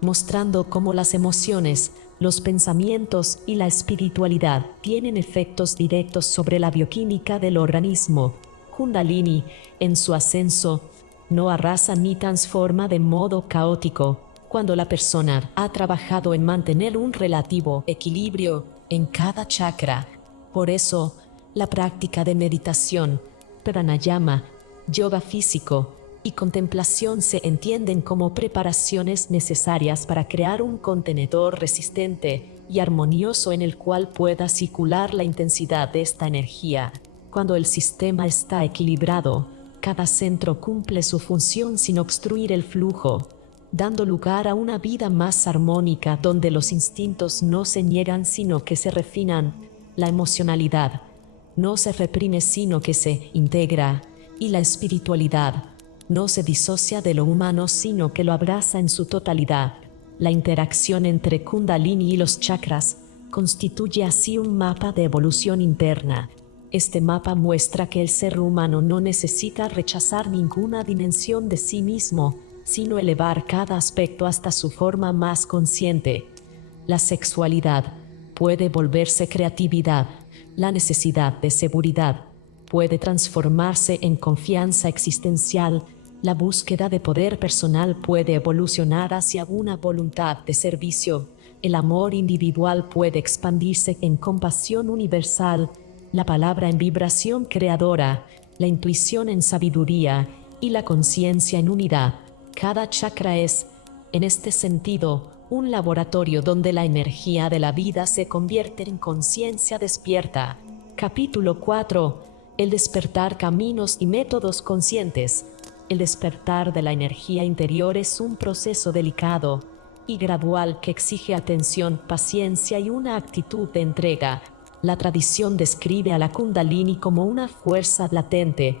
mostrando cómo las emociones, los pensamientos y la espiritualidad tienen efectos directos sobre la bioquímica del organismo. Kundalini, en su ascenso, no arrasa ni transforma de modo caótico. Cuando la persona ha trabajado en mantener un relativo equilibrio en cada chakra. Por eso, la práctica de meditación, pranayama, yoga físico y contemplación se entienden como preparaciones necesarias para crear un contenedor resistente y armonioso en el cual pueda circular la intensidad de esta energía. Cuando el sistema está equilibrado, cada centro cumple su función sin obstruir el flujo, dando lugar a una vida más armónica donde los instintos no se niegan sino que se refinan, la emocionalidad no se reprime sino que se integra, y la espiritualidad no se disocia de lo humano sino que lo abraza en su totalidad. La interacción entre Kundalini y los chakras constituye así un mapa de evolución interna. Este mapa muestra que el ser humano no necesita rechazar ninguna dimensión de sí mismo, sino elevar cada aspecto hasta su forma más consciente. La sexualidad puede volverse creatividad, la necesidad de seguridad puede transformarse en confianza existencial, la búsqueda de poder personal puede evolucionar hacia una voluntad de servicio, el amor individual puede expandirse en compasión universal, la palabra en vibración creadora, la intuición en sabiduría y la conciencia en unidad. Cada chakra es, en este sentido, un laboratorio donde la energía de la vida se convierte en conciencia despierta. Capítulo 4. El despertar, caminos y métodos conscientes. El despertar de la energía interior es un proceso delicado y gradual que exige atención, paciencia y una actitud de entrega. La tradición describe a la Kundalini como una fuerza latente,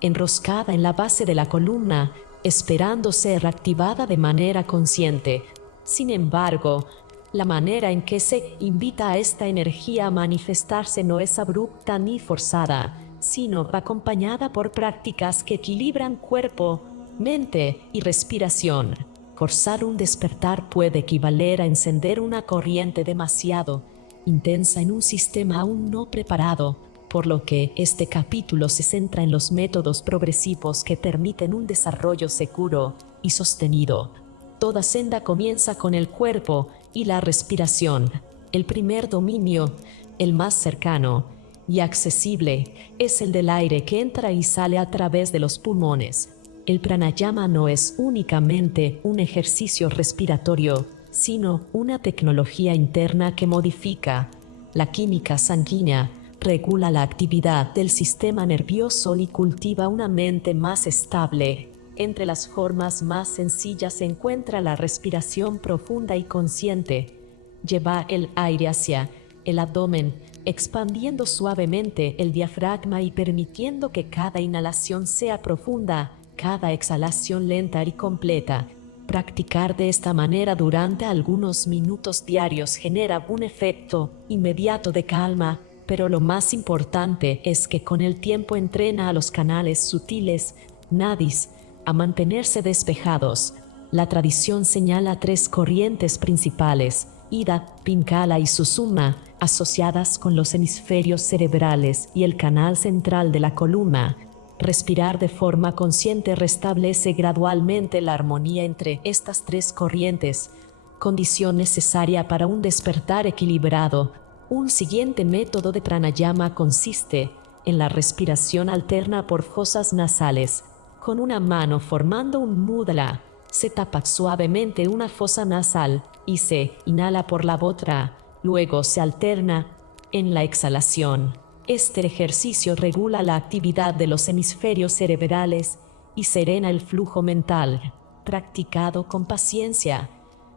enroscada en la base de la columna, esperando ser activada de manera consciente. Sin embargo, la manera en que se invita a esta energía a manifestarse no es abrupta ni forzada, sino acompañada por prácticas que equilibran cuerpo, mente y respiración. Forzar un despertar puede equivaler a encender una corriente demasiado intensa en un sistema aún no preparado, por lo que este capítulo se centra en los métodos progresivos que permiten un desarrollo seguro y sostenido. Toda senda comienza con el cuerpo y la respiración. El primer dominio, el más cercano y accesible, es el del aire que entra y sale a través de los pulmones. El pranayama no es únicamente un ejercicio respiratorio, sino una tecnología interna que modifica la química sanguínea, regula la actividad del sistema nervioso y cultiva una mente más estable. Entre las formas más sencillas se encuentra la respiración profunda y consciente. Lleva el aire hacia el abdomen, expandiendo suavemente el diafragma y permitiendo que cada inhalación sea profunda, cada exhalación lenta y completa. Practicar de esta manera durante algunos minutos diarios genera un efecto inmediato de calma, pero lo más importante es que con el tiempo entrena a los canales sutiles, nadis, a mantenerse despejados. La tradición señala 3 corrientes principales, Ida, Pingala y Sushumna, asociadas con los hemisferios cerebrales y el canal central de la columna. Respirar de forma consciente restablece gradualmente la armonía entre estas 3 corrientes, condición necesaria para un despertar equilibrado. Un siguiente método de pranayama consiste en la respiración alterna por fosas nasales. Con una mano formando un mudra, se tapa suavemente una fosa nasal y se inhala por la otra, luego se alterna en la exhalación. Este ejercicio regula la actividad de los hemisferios cerebrales y serena el flujo mental. Practicado con paciencia,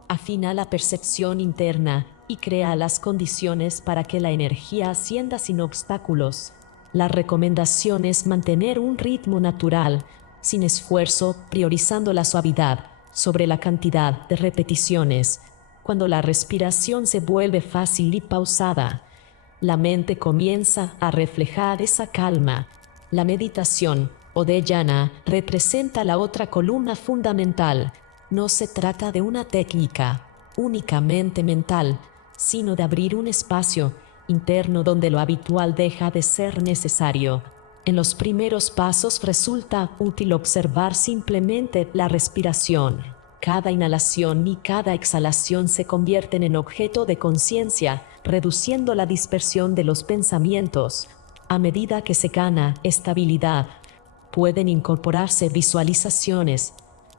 afina la percepción interna y crea las condiciones para que la energía ascienda sin obstáculos. La recomendación es mantener un ritmo natural, sin esfuerzo, priorizando la suavidad sobre la cantidad de repeticiones. Cuando la respiración se vuelve fácil y pausada, la mente comienza a reflejar esa calma. La meditación, o dhyana, representa la otra columna fundamental. No se trata de una técnica únicamente mental, sino de abrir un espacio interno donde lo habitual deja de ser necesario. En los primeros pasos resulta útil observar simplemente la respiración. Cada inhalación y cada exhalación se convierten en objeto de conciencia, reduciendo la dispersión de los pensamientos. A medida que se gana estabilidad, pueden incorporarse visualizaciones,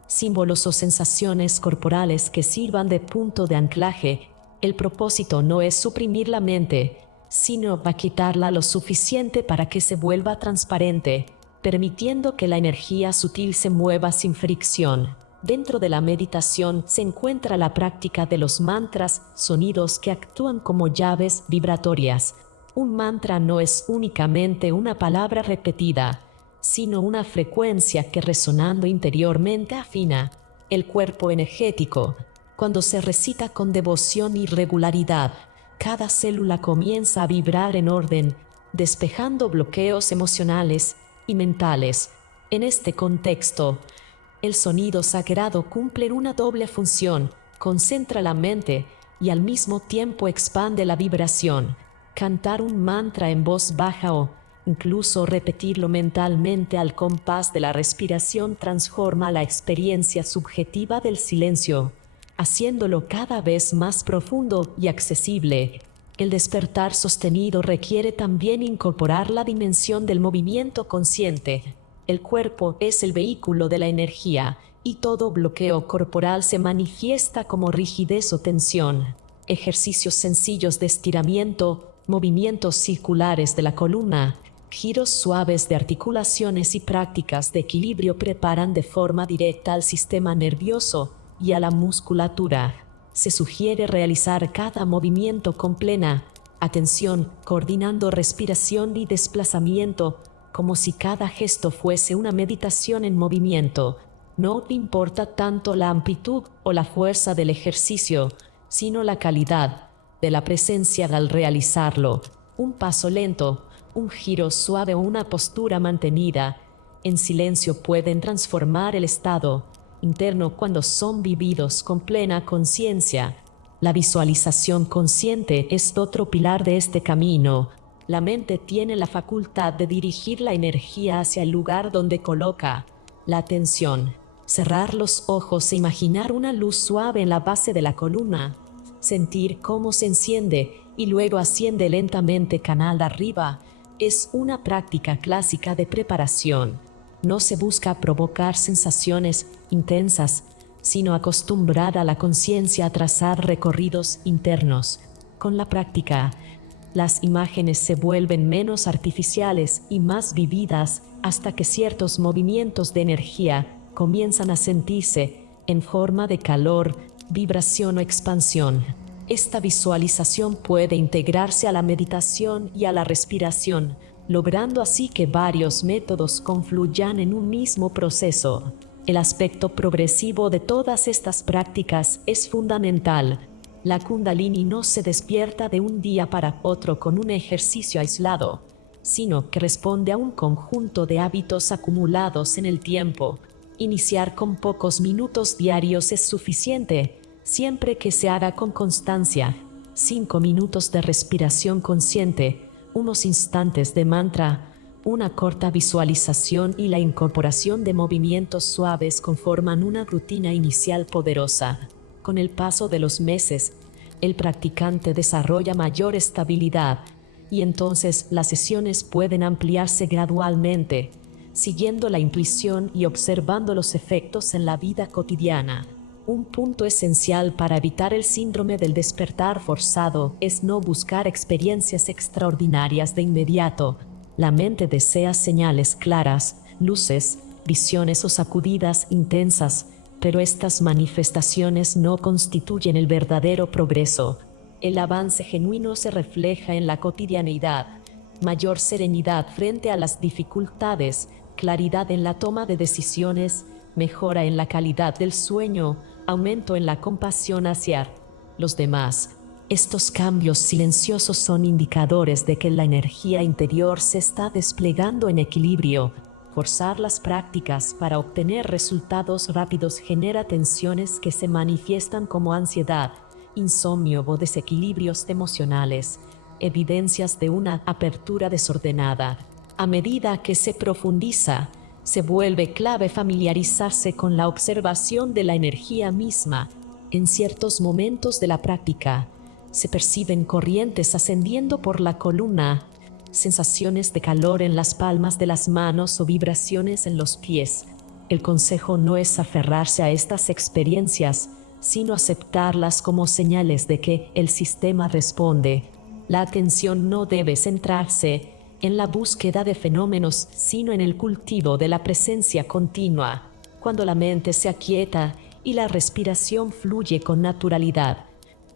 símbolos o sensaciones corporales que sirvan de punto de anclaje. El propósito no es suprimir la mente, sino quitarla lo suficiente para que se vuelva transparente, permitiendo que la energía sutil se mueva sin fricción. Dentro de la meditación se encuentra la práctica de los mantras, sonidos que actúan como llaves vibratorias. Un mantra no es únicamente una palabra repetida, sino una frecuencia que resonando interiormente afina el cuerpo energético. Cuando se recita con devoción y regularidad, cada célula comienza a vibrar en orden, despejando bloqueos emocionales y mentales. En este contexto, el sonido sagrado cumple una doble función: concentra la mente y al mismo tiempo expande la vibración. Cantar un mantra en voz baja o incluso repetirlo mentalmente al compás de la respiración transforma la experiencia subjetiva del silencio, haciéndolo cada vez más profundo y accesible. El despertar sostenido requiere también incorporar la dimensión del movimiento consciente. El cuerpo es el vehículo de la energía, y todo bloqueo corporal se manifiesta como rigidez o tensión. Ejercicios sencillos de estiramiento, movimientos circulares de la columna, giros suaves de articulaciones y prácticas de equilibrio preparan de forma directa al sistema nervioso y a la musculatura. Se sugiere realizar cada movimiento con plena atención, coordinando respiración y desplazamiento, como si cada gesto fuese una meditación en movimiento. No importa tanto la amplitud o la fuerza del ejercicio, sino la calidad de la presencia al realizarlo. Un paso lento, un giro suave o una postura mantenida en silencio pueden transformar el estado interno cuando son vividos con plena conciencia. La visualización consciente es otro pilar de este camino. La mente tiene la facultad de dirigir la energía hacia el lugar donde coloca la atención. Cerrar los ojos e imaginar una luz suave en la base de la columna. Sentir cómo se enciende y luego asciende lentamente canal arriba es una práctica clásica de preparación. No se busca provocar sensaciones intensas, sino acostumbrar a la conciencia a trazar recorridos internos. Con la práctica, las imágenes se vuelven menos artificiales y más vividas hasta que ciertos movimientos de energía comienzan a sentirse en forma de calor, vibración o expansión. Esta visualización puede integrarse a la meditación y a la respiración, logrando así que varios métodos confluyan en un mismo proceso. El aspecto progresivo de todas estas prácticas es fundamental. La Kundalini no se despierta de un día para otro con un ejercicio aislado, sino que responde a un conjunto de hábitos acumulados en el tiempo. Iniciar con pocos minutos diarios es suficiente, siempre que se haga con constancia. 5 minutos de respiración consciente, unos instantes de mantra, una corta visualización y la incorporación de movimientos suaves conforman una rutina inicial poderosa. Con el paso de los meses, el practicante desarrolla mayor estabilidad y entonces las sesiones pueden ampliarse gradualmente, siguiendo la intuición y observando los efectos en la vida cotidiana. Un punto esencial para evitar el síndrome del despertar forzado es no buscar experiencias extraordinarias de inmediato. La mente desea señales claras, luces, visiones o sacudidas intensas, pero estas manifestaciones no constituyen el verdadero progreso. El avance genuino se refleja en la cotidianeidad, mayor serenidad frente a las dificultades, claridad en la toma de decisiones, mejora en la calidad del sueño, aumento en la compasión hacia los demás. Estos cambios silenciosos son indicadores de que la energía interior se está desplegando en equilibrio. Forzar las prácticas para obtener resultados rápidos genera tensiones que se manifiestan como ansiedad, insomnio o desequilibrios emocionales, evidencias de una apertura desordenada. A medida que se profundiza, se vuelve clave familiarizarse con la observación de la energía misma. En ciertos momentos de la práctica, se perciben corrientes ascendiendo por la columna, sensaciones de calor en las palmas de las manos o vibraciones en los pies. El consejo no es aferrarse a estas experiencias, sino aceptarlas como señales de que el sistema responde. La atención no debe centrarse en la búsqueda de fenómenos, sino en el cultivo de la presencia continua. Cuando la mente se aquieta y la respiración fluye con naturalidad,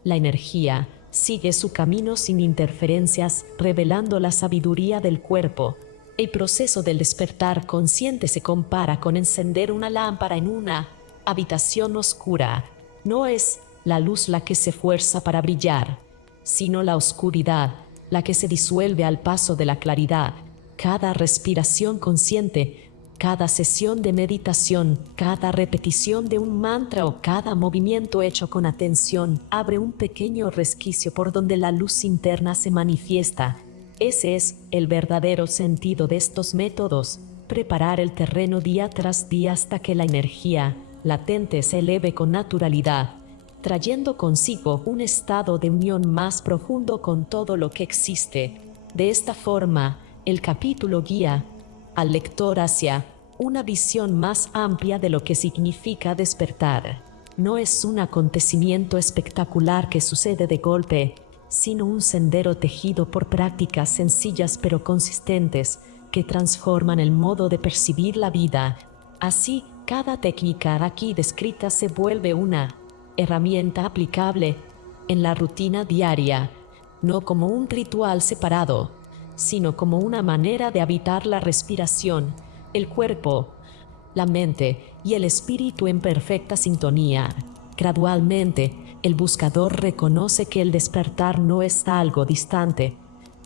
la energía sigue su camino sin interferencias, revelando la sabiduría del cuerpo. El proceso del despertar consciente se compara con encender una lámpara en una habitación oscura. No es la luz la que se fuerza para brillar, sino la oscuridad, la que se disuelve al paso de la claridad. Cada respiración consciente, cada sesión de meditación, cada repetición de un mantra o cada movimiento hecho con atención abre un pequeño resquicio por donde la luz interna se manifiesta. Ese es el verdadero sentido de estos métodos: preparar el terreno día tras día hasta que la energía latente se eleve con naturalidad, trayendo consigo un estado de unión más profundo con todo lo que existe. De esta forma, el capítulo guía al lector hacia una visión más amplia de lo que significa despertar. No es un acontecimiento espectacular que sucede de golpe, sino un sendero tejido por prácticas sencillas pero consistentes que transforman el modo de percibir la vida. Así, cada técnica aquí descrita se vuelve una herramienta aplicable en la rutina diaria, no como un ritual separado, sino como una manera de habitar la respiración, el cuerpo, la mente y el espíritu en perfecta sintonía. Gradualmente, el buscador reconoce que el despertar no es algo distante,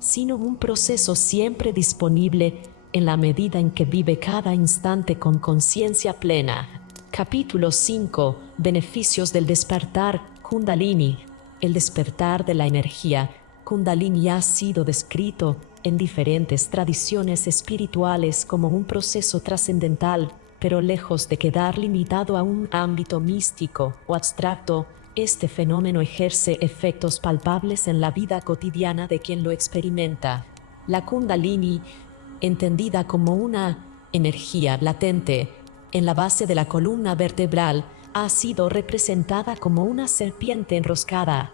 sino un proceso siempre disponible en la medida en que vive cada instante con conciencia plena. Capítulo 5. Beneficios del despertar Kundalini. El despertar de la energía Kundalini ha sido descrito en diferentes tradiciones espirituales como un proceso trascendental, pero lejos de quedar limitado a un ámbito místico o abstracto, este fenómeno ejerce efectos palpables en la vida cotidiana de quien lo experimenta. La Kundalini, entendida como una energía latente en la base de la columna vertebral, ha sido representada como una serpiente enroscada,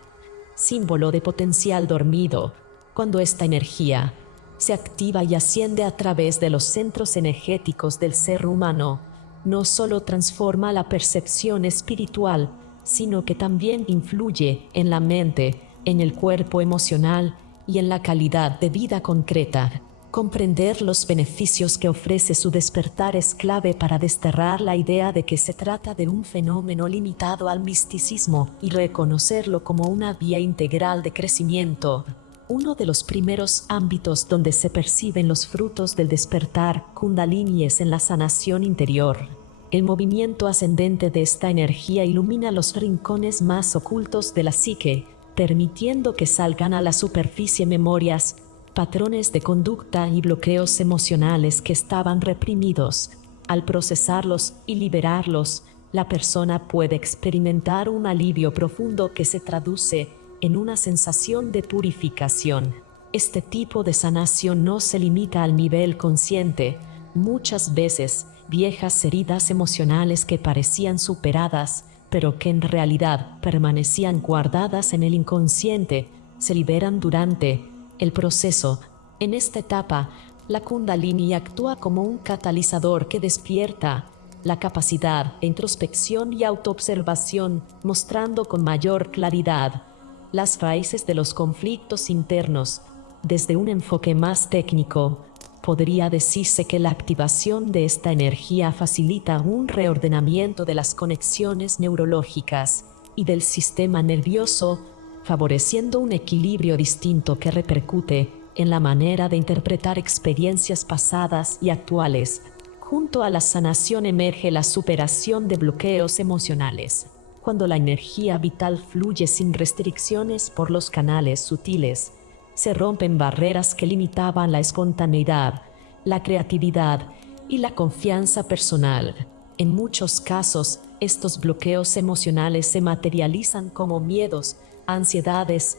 símbolo de potencial dormido. Cuando esta energía se activa y asciende a través de los centros energéticos del ser humano, no solo transforma la percepción espiritual, sino que también influye en la mente, en el cuerpo emocional y en la calidad de vida concreta. Comprender los beneficios que ofrece su despertar es clave para desterrar la idea de que se trata de un fenómeno limitado al misticismo y reconocerlo como una vía integral de crecimiento. Uno de los primeros ámbitos donde se perciben los frutos del despertar Kundalini es en la sanación interior. El movimiento ascendente de esta energía ilumina los rincones más ocultos de la psique, permitiendo que salgan a la superficie memorias, patrones de conducta y bloqueos emocionales que estaban reprimidos. Al procesarlos y liberarlos, la persona puede experimentar un alivio profundo que se traduce en una sensación de purificación. Este tipo de sanación no se limita al nivel consciente. Muchas veces, viejas heridas emocionales que parecían superadas, pero que en realidad permanecían guardadas en el inconsciente, se liberan durante el proceso. En esta etapa, la Kundalini actúa como un catalizador que despierta la capacidad de introspección y autoobservación, mostrando con mayor claridad las raíces de los conflictos internos. Desde un enfoque más técnico, podría decirse que la activación de esta energía facilita un reordenamiento de las conexiones neurológicas y del sistema nervioso, favoreciendo un equilibrio distinto que repercute en la manera de interpretar experiencias pasadas y actuales. Junto a la sanación emerge la superación de bloqueos emocionales. Cuando la energía vital fluye sin restricciones por los canales sutiles, se rompen barreras que limitaban la espontaneidad, la creatividad y la confianza personal. En muchos casos, estos bloqueos emocionales se materializan como miedos, ansiedades,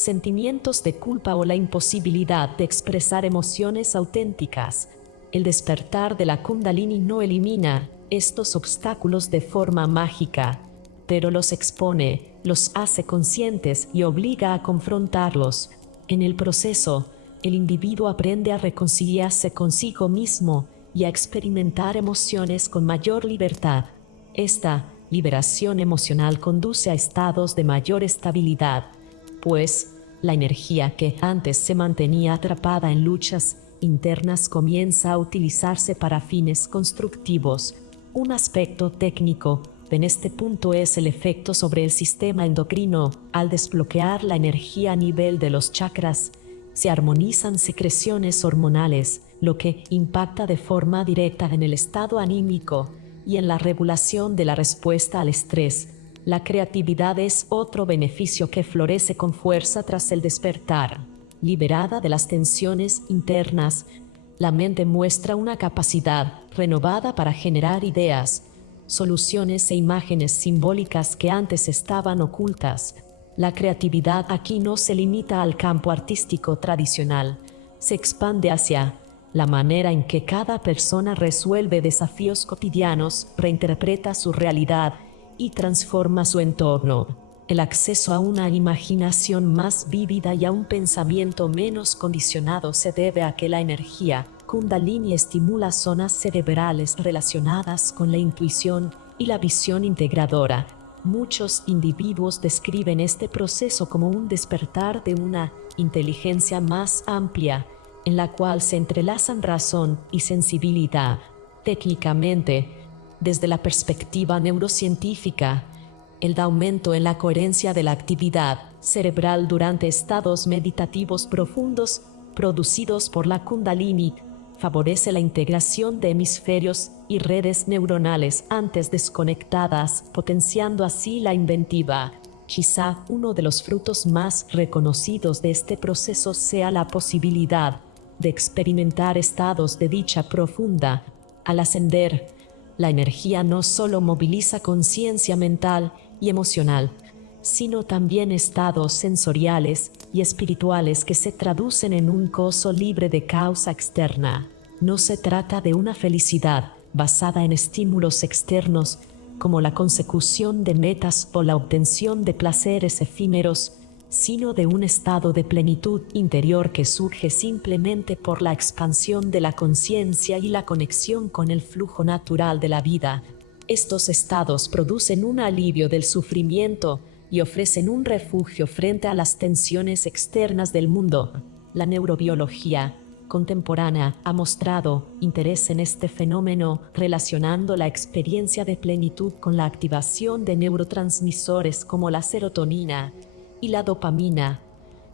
sentimientos de culpa o la imposibilidad de expresar emociones auténticas. El despertar de la Kundalini no elimina estos obstáculos de forma mágica, pero los expone, los hace conscientes y obliga a confrontarlos. En el proceso, el individuo aprende a reconciliarse consigo mismo y a experimentar emociones con mayor libertad. Esta liberación emocional conduce a estados de mayor estabilidad, pues la energía que antes se mantenía atrapada en luchas internas comienza a utilizarse para fines constructivos. Un aspecto técnico en este punto es el efecto sobre el sistema endocrino. Al desbloquear la energía a nivel de los chakras, se armonizan secreciones hormonales, lo que impacta de forma directa en el estado anímico y en la regulación de la respuesta al estrés. La creatividad es otro beneficio que florece con fuerza tras el despertar. Liberada de las tensiones internas, la mente muestra una capacidad renovada para generar ideas, soluciones e imágenes simbólicas que antes estaban ocultas. La creatividad aquí no se limita al campo artístico tradicional, se expande hacia la manera en que cada persona resuelve desafíos cotidianos, reinterpreta su realidad y transforma su entorno. El acceso a una imaginación más vívida y a un pensamiento menos condicionado se debe a que la energía Kundalini estimula zonas cerebrales relacionadas con la intuición y la visión integradora. Muchos individuos describen este proceso como un despertar de una inteligencia más amplia, en la cual se entrelazan razón y sensibilidad. Técnicamente, desde la perspectiva neurocientífica, el aumento en la coherencia de la actividad cerebral durante estados meditativos profundos producidos por la Kundalini favorece la integración de hemisferios y redes neuronales antes desconectadas, potenciando así la inventiva. Quizá uno de los frutos más reconocidos de este proceso sea la posibilidad de experimentar estados de dicha profunda. Al ascender, la energía no solo moviliza conciencia mental y emocional, sino también estados sensoriales y espirituales que se traducen en un gozo libre de causa externa. No se trata de una felicidad basada en estímulos externos, como la consecución de metas o la obtención de placeres efímeros, sino de un estado de plenitud interior que surge simplemente por la expansión de la conciencia y la conexión con el flujo natural de la vida. Estos estados producen un alivio del sufrimiento y ofrecen un refugio frente a las tensiones externas del mundo. La neurobiología contemporánea ha mostrado interés en este fenómeno, relacionando la experiencia de plenitud con la activación de neurotransmisores como la serotonina y la dopamina.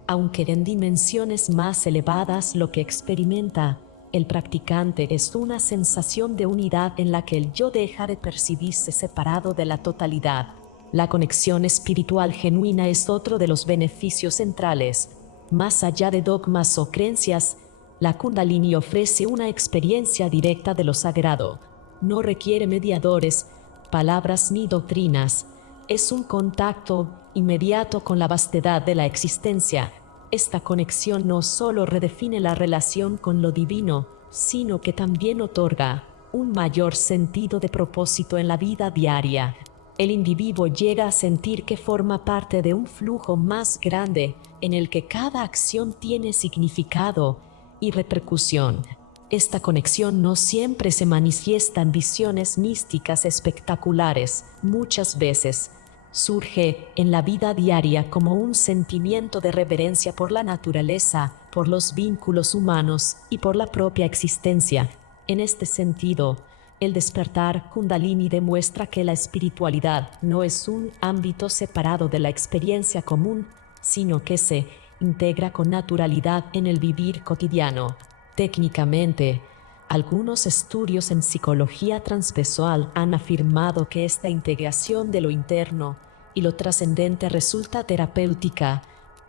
Aunque en dimensiones más elevadas, lo que experimenta el practicante es una sensación de unidad en la que el yo deja de percibirse separado de la totalidad. La conexión espiritual genuina es otro de los beneficios centrales. Más allá de dogmas o creencias, la Kundalini ofrece una experiencia directa de lo sagrado. No requiere mediadores, palabras ni doctrinas. Es un contacto inmediato con la vastedad de la existencia. Esta conexión no solo redefine la relación con lo divino, sino que también otorga un mayor sentido de propósito en la vida diaria. El individuo llega a sentir que forma parte de un flujo más grande, en el que cada acción tiene significado y repercusión. Esta conexión no siempre se manifiesta en visiones místicas espectaculares. Muchas veces surge en la vida diaria como un sentimiento de reverencia por la naturaleza, por los vínculos humanos y por la propia existencia. En este sentido, el despertar Kundalini demuestra que la espiritualidad no es un ámbito separado de la experiencia común, sino que se integra con naturalidad en el vivir cotidiano. Técnicamente, algunos estudios en psicología transpersonal han afirmado que esta integración de lo interno y lo trascendente resulta terapéutica,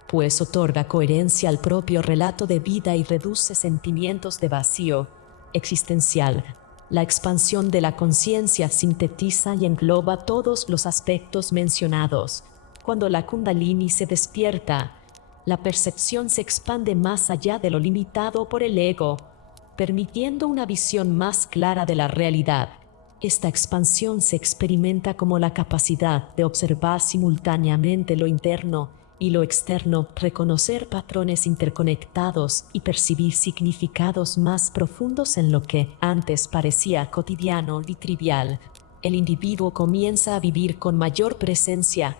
pues otorga coherencia al propio relato de vida y reduce sentimientos de vacío existencial. La expansión de la conciencia sintetiza y engloba todos los aspectos mencionados. Cuando la Kundalini se despierta, la percepción se expande más allá de lo limitado por el ego, permitiendo una visión más clara de la realidad. Esta expansión se experimenta como la capacidad de observar simultáneamente lo interno y lo externo, reconocer patrones interconectados y percibir significados más profundos en lo que antes parecía cotidiano y trivial. El individuo comienza a vivir con mayor presencia,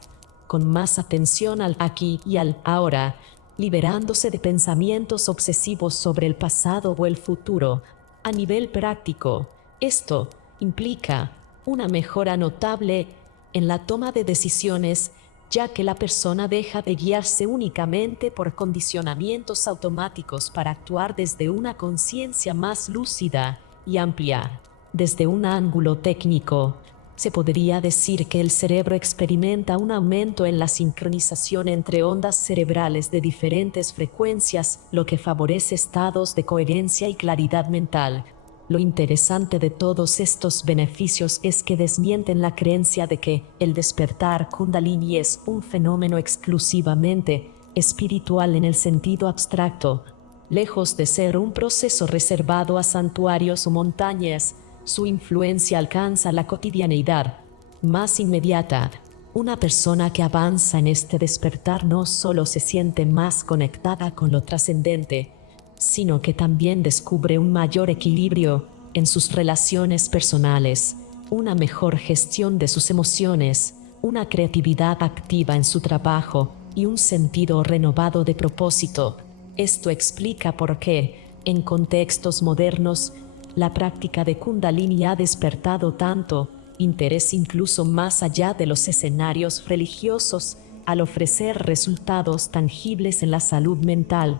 con más atención al aquí y al ahora, liberándose de pensamientos obsesivos sobre el pasado o el futuro. A nivel práctico, esto implica una mejora notable en la toma de decisiones, ya que la persona deja de guiarse únicamente por condicionamientos automáticos para actuar desde una conciencia más lúcida y amplia. Desde un ángulo técnico, se podría decir que el cerebro experimenta un aumento en la sincronización entre ondas cerebrales de diferentes frecuencias, lo que favorece estados de coherencia y claridad mental. Lo interesante de todos estos beneficios es que desmienten la creencia de que el despertar Kundalini es un fenómeno exclusivamente espiritual en el sentido abstracto. Lejos de ser un proceso reservado a santuarios o montañas, su influencia alcanza la cotidianeidad más inmediata. Una persona que avanza en este despertar no solo se siente más conectada con lo trascendente, sino que también descubre un mayor equilibrio en sus relaciones personales, una mejor gestión de sus emociones, una creatividad activa en su trabajo y un sentido renovado de propósito. Esto explica por qué, en contextos modernos, la práctica de Kundalini ha despertado tanto interés incluso más allá de los escenarios religiosos, al ofrecer resultados tangibles en la salud mental,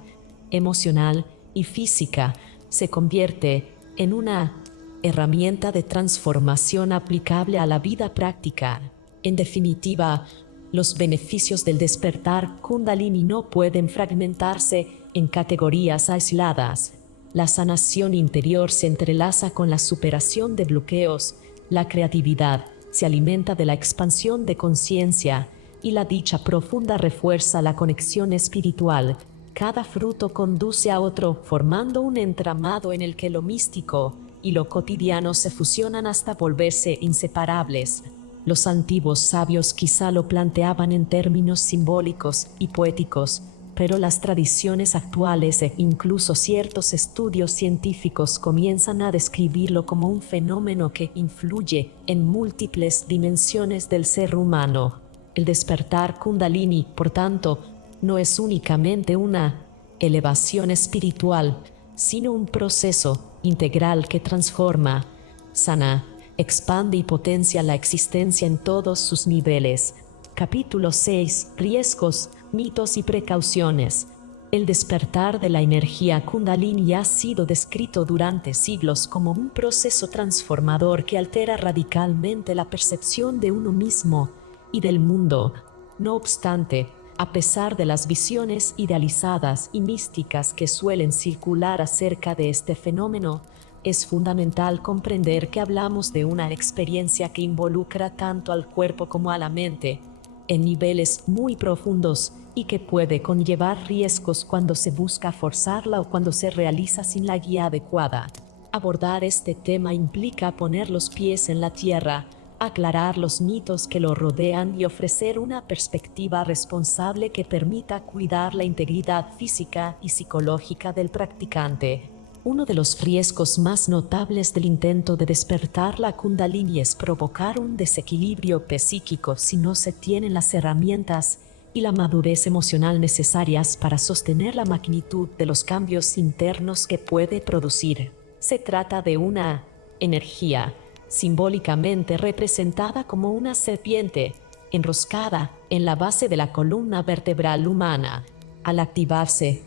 emocional y física. Se convierte en una herramienta de transformación aplicable a la vida práctica. En definitiva, los beneficios del despertar Kundalini no pueden fragmentarse en categorías aisladas. La sanación interior se entrelaza con la superación de bloqueos, la creatividad se alimenta de la expansión de conciencia y la dicha profunda refuerza la conexión espiritual. Cada fruto conduce a otro, formando un entramado en el que lo místico y lo cotidiano se fusionan hasta volverse inseparables. Los antiguos sabios quizá lo planteaban en términos simbólicos y poéticos, pero las tradiciones actuales e incluso ciertos estudios científicos comienzan a describirlo como un fenómeno que influye en múltiples dimensiones del ser humano. El despertar Kundalini, por tanto, no es únicamente una elevación espiritual, sino un proceso integral que transforma, sana, expande y potencia la existencia en todos sus niveles. Capítulo 6. Riesgos, mitos y precauciones. El despertar de la energía Kundalini ha sido descrito durante siglos como un proceso transformador que altera radicalmente la percepción de uno mismo y del mundo. No obstante, a pesar de las visiones idealizadas y místicas que suelen circular acerca de este fenómeno, es fundamental comprender que hablamos de una experiencia que involucra tanto al cuerpo como a la mente, en niveles muy profundos, y que puede conllevar riesgos cuando se busca forzarla o cuando se realiza sin la guía adecuada. Abordar este tema implica poner los pies en la tierra, aclarar los mitos que lo rodean y ofrecer una perspectiva responsable que permita cuidar la integridad física y psicológica del practicante. Uno de los riesgos más notables del intento de despertar la Kundalini es provocar un desequilibrio psíquico si no se tienen las herramientas y la madurez emocional necesarias para sostener la magnitud de los cambios internos que puede producir. Se trata de una energía simbólicamente representada como una serpiente enroscada en la base de la columna vertebral humana. Al activarse,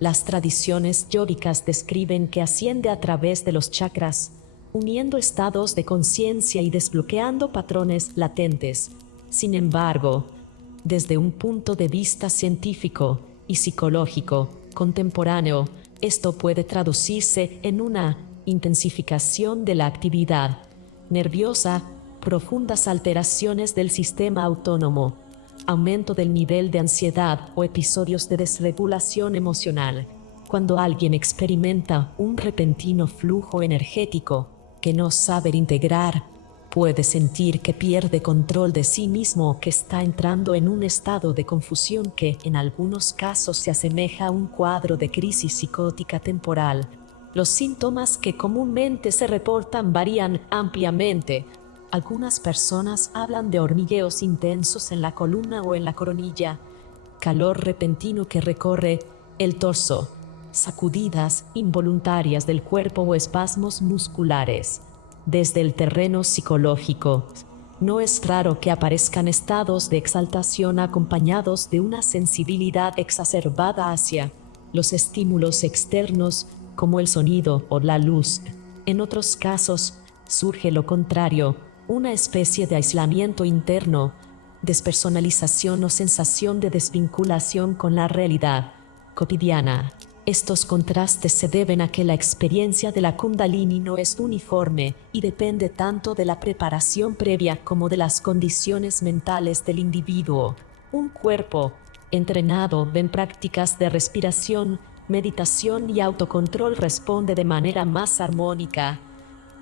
las tradiciones yógicas describen que asciende a través de los chakras, uniendo estados de conciencia y desbloqueando patrones latentes. Sin embargo, desde un punto de vista científico y psicológico contemporáneo, esto puede traducirse en una intensificación de la actividad nerviosa, profundas alteraciones del sistema autónomo, aumento del nivel de ansiedad o episodios de desregulación emocional. Cuando alguien experimenta un repentino flujo energético que no sabe integrar, puede sentir que pierde control de sí mismo o que está entrando en un estado de confusión que en algunos casos se asemeja a un cuadro de crisis psicótica temporal. Los síntomas que comúnmente se reportan varían ampliamente. Algunas personas hablan de hormigueos intensos en la columna o en la coronilla, calor repentino que recorre el torso, sacudidas involuntarias del cuerpo o espasmos musculares. Desde el terreno psicológico, no es raro que aparezcan estados de exaltación acompañados de una sensibilidad exacerbada hacia los estímulos externos como el sonido o la luz. En otros casos, surge lo contrario, una especie de aislamiento interno, despersonalización o sensación de desvinculación con la realidad cotidiana. Estos contrastes se deben a que la experiencia de la Kundalini no es uniforme y depende tanto de la preparación previa como de las condiciones mentales del individuo. Un cuerpo entrenado en prácticas de respiración, meditación y autocontrol responde de manera más armónica,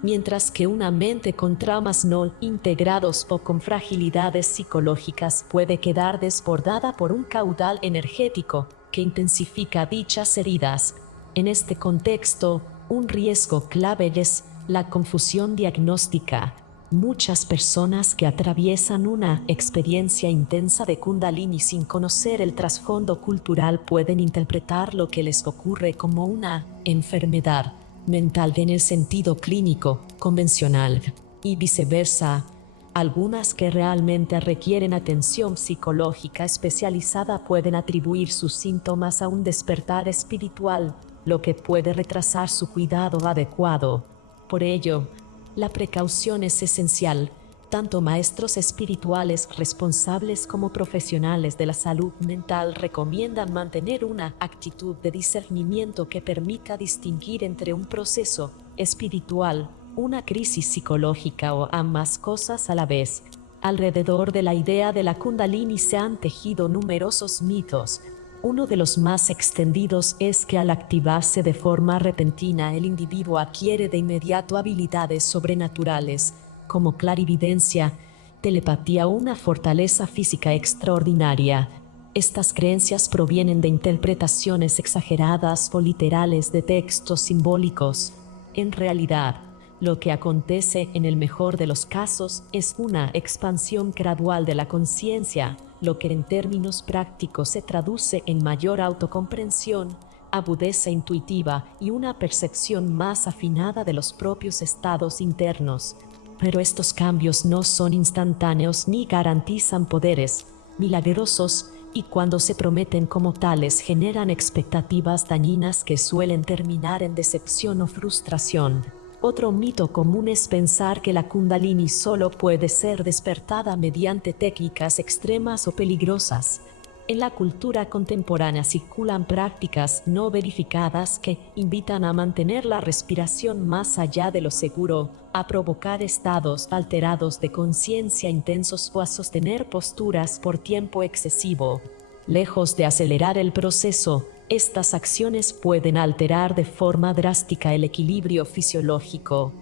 mientras que una mente con traumas no integrados o con fragilidades psicológicas puede quedar desbordada por un caudal energético que intensifica dichas heridas. En este contexto, un riesgo clave es la confusión diagnóstica. Muchas personas que atraviesan una experiencia intensa de Kundalini sin conocer el trasfondo cultural pueden interpretar lo que les ocurre como una enfermedad mental en el sentido clínico convencional y viceversa. Algunas que realmente requieren atención psicológica especializada pueden atribuir sus síntomas a un despertar espiritual, lo que puede retrasar su cuidado adecuado. Por ello, la precaución es esencial. Tanto maestros espirituales responsables como profesionales de la salud mental recomiendan mantener una actitud de discernimiento que permita distinguir entre un proceso espiritual, una crisis psicológica o ambas cosas a la vez. Alrededor de la idea de la Kundalini se han tejido numerosos mitos. Uno de los más extendidos es que al activarse de forma repentina el individuo adquiere de inmediato habilidades sobrenaturales, como clarividencia, telepatía o una fortaleza física extraordinaria. Estas creencias provienen de interpretaciones exageradas o literales de textos simbólicos. En realidad, lo que acontece en el mejor de los casos es una expansión gradual de la conciencia, lo que en términos prácticos se traduce en mayor autocomprensión, agudeza intuitiva y una percepción más afinada de los propios estados internos. Pero estos cambios no son instantáneos ni garantizan poderes milagrosos, y cuando se prometen como tales generan expectativas dañinas que suelen terminar en decepción o frustración. Otro mito común es pensar que la Kundalini solo puede ser despertada mediante técnicas extremas o peligrosas. En la cultura contemporánea circulan prácticas no verificadas que invitan a mantener la respiración más allá de lo seguro, a provocar estados alterados de conciencia intensos o a sostener posturas por tiempo excesivo. Lejos de acelerar el proceso, estas acciones pueden alterar de forma drástica el equilibrio fisiológico,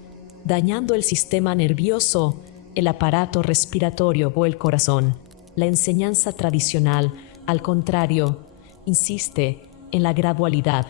dañando el sistema nervioso, el aparato respiratorio o el corazón. La enseñanza tradicional, al contrario, insiste en la gradualidad,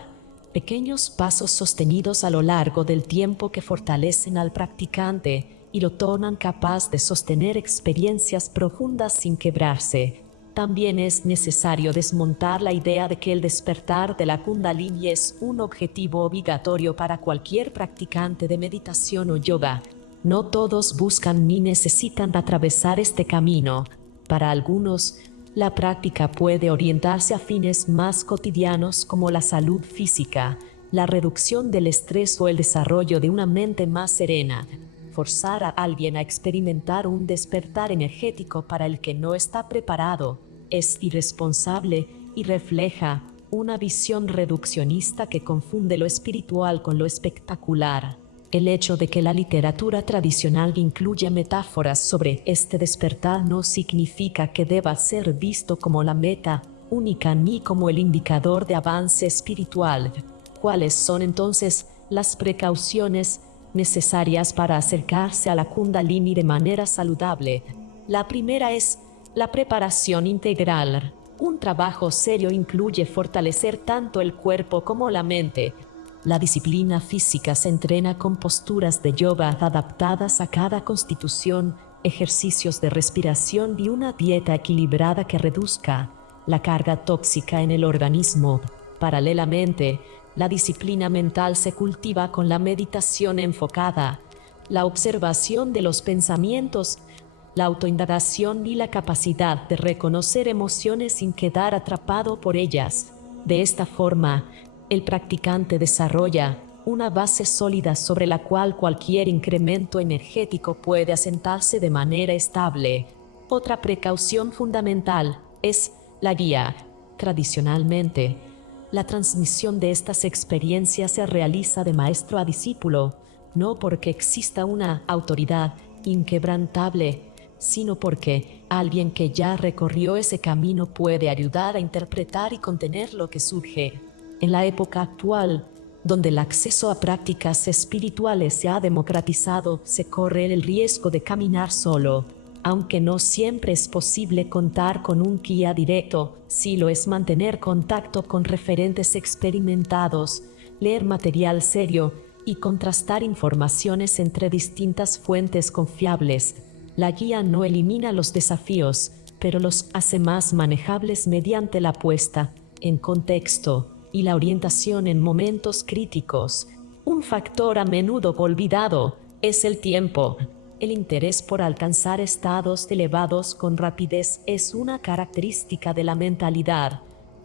pequeños pasos sostenidos a lo largo del tiempo que fortalecen al practicante y lo tornan capaz de sostener experiencias profundas sin quebrarse. También es necesario desmontar la idea de que el despertar de la Kundalini es un objetivo obligatorio para cualquier practicante de meditación o yoga. No todos buscan ni necesitan atravesar este camino. Para algunos, la práctica puede orientarse a fines más cotidianos como la salud física, la reducción del estrés o el desarrollo de una mente más serena. Forzar a alguien a experimentar un despertar energético para el que no está preparado es irresponsable y refleja una visión reduccionista que confunde lo espiritual con lo espectacular. El hecho de que la literatura tradicional incluya metáforas sobre este despertar no significa que deba ser visto como la meta única ni como el indicador de avance espiritual. ¿Cuáles son entonces las precauciones necesarias para acercarse a la Kundalini de manera saludable? La primera es la preparación integral. Un trabajo serio incluye fortalecer tanto el cuerpo como la mente. La disciplina física se entrena con posturas de yoga adaptadas a cada constitución, ejercicios de respiración y una dieta equilibrada que reduzca la carga tóxica en el organismo. Paralelamente, la disciplina mental se cultiva con la meditación enfocada, la observación de los pensamientos, la autoindagación y la capacidad de reconocer emociones sin quedar atrapado por ellas. De esta forma, el practicante desarrolla una base sólida sobre la cual cualquier incremento energético puede asentarse de manera estable. Otra precaución fundamental es la guía. Tradicionalmente, la transmisión de estas experiencias se realiza de maestro a discípulo, no porque exista una autoridad inquebrantable, sino porque alguien que ya recorrió ese camino puede ayudar a interpretar y contener lo que surge. En la época actual, donde el acceso a prácticas espirituales se ha democratizado, se corre el riesgo de caminar solo. Aunque no siempre es posible contar con un guía directo, sí lo es mantener contacto con referentes experimentados, leer material serio y contrastar informaciones entre distintas fuentes confiables. La guía no elimina los desafíos, pero los hace más manejables mediante la puesta en contexto y la orientación en momentos críticos. Un factor a menudo olvidado es el tiempo. El interés por alcanzar estados elevados con rapidez es una característica de la mentalidad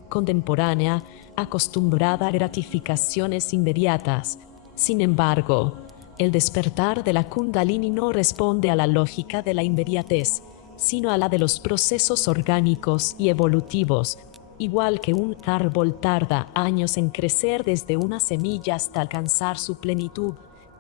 contemporánea, acostumbrada a gratificaciones inmediatas. Sin embargo, el despertar de la Kundalini no responde a la lógica de la inmediatez, sino a la de los procesos orgánicos y evolutivos. Igual que un árbol tarda años en crecer desde una semilla hasta alcanzar su plenitud,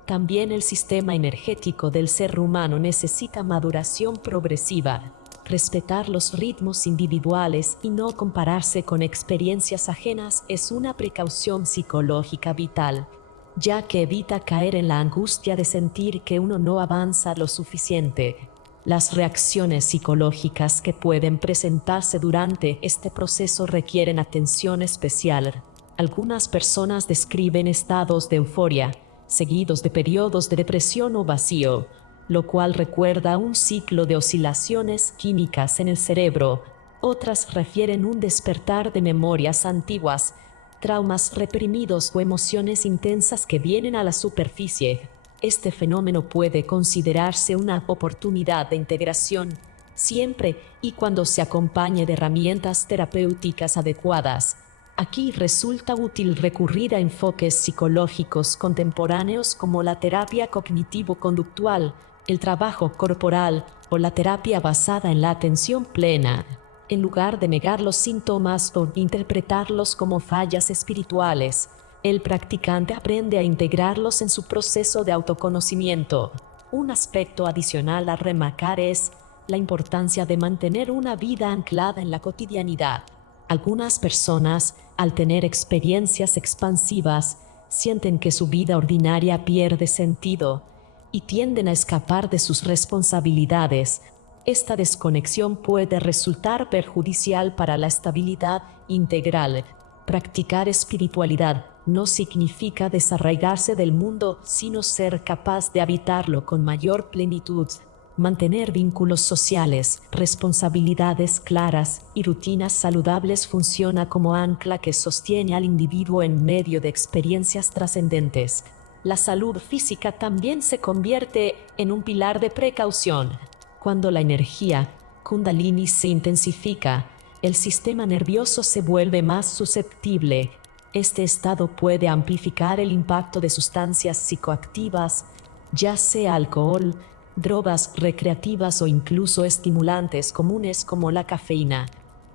también el sistema energético del ser humano necesita maduración progresiva, respetar los ritmos individuales y no compararse con experiencias ajenas es una precaución psicológica vital, ya que evita caer en la angustia de sentir que uno no avanza lo suficiente. Las reacciones psicológicas que pueden presentarse durante este proceso requieren atención especial. Algunas personas describen estados de euforia, seguidos de periodos de depresión o vacío, lo cual recuerda un ciclo de oscilaciones químicas en el cerebro. Otras refieren un despertar de memorias antiguas, traumas reprimidos o emociones intensas que vienen a la superficie. Este fenómeno puede considerarse una oportunidad de integración, siempre y cuando se acompañe de herramientas terapéuticas adecuadas. Aquí resulta útil recurrir a enfoques psicológicos contemporáneos como la terapia cognitivo-conductual, el trabajo corporal o la terapia basada en la atención plena. En lugar de negar los síntomas o interpretarlos como fallas espirituales, el practicante aprende a integrarlos en su proceso de autoconocimiento. Un aspecto adicional a remarcar es la importancia de mantener una vida anclada en la cotidianidad. Algunas personas, al tener experiencias expansivas, sienten que su vida ordinaria pierde sentido y tienden a escapar de sus responsabilidades. Esta desconexión puede resultar perjudicial para la estabilidad integral. Practicar espiritualidad no significa desarraigarse del mundo, sino ser capaz de habitarlo con mayor plenitud. Mantener vínculos sociales, responsabilidades claras y rutinas saludables funciona como ancla que sostiene al individuo en medio de experiencias trascendentes. La salud física también se convierte en un pilar de precaución. Cuando la energía Kundalini se intensifica, el sistema nervioso se vuelve más susceptible. Este estado puede amplificar el impacto de sustancias psicoactivas, ya sea alcohol, drogas recreativas o incluso estimulantes comunes como la cafeína.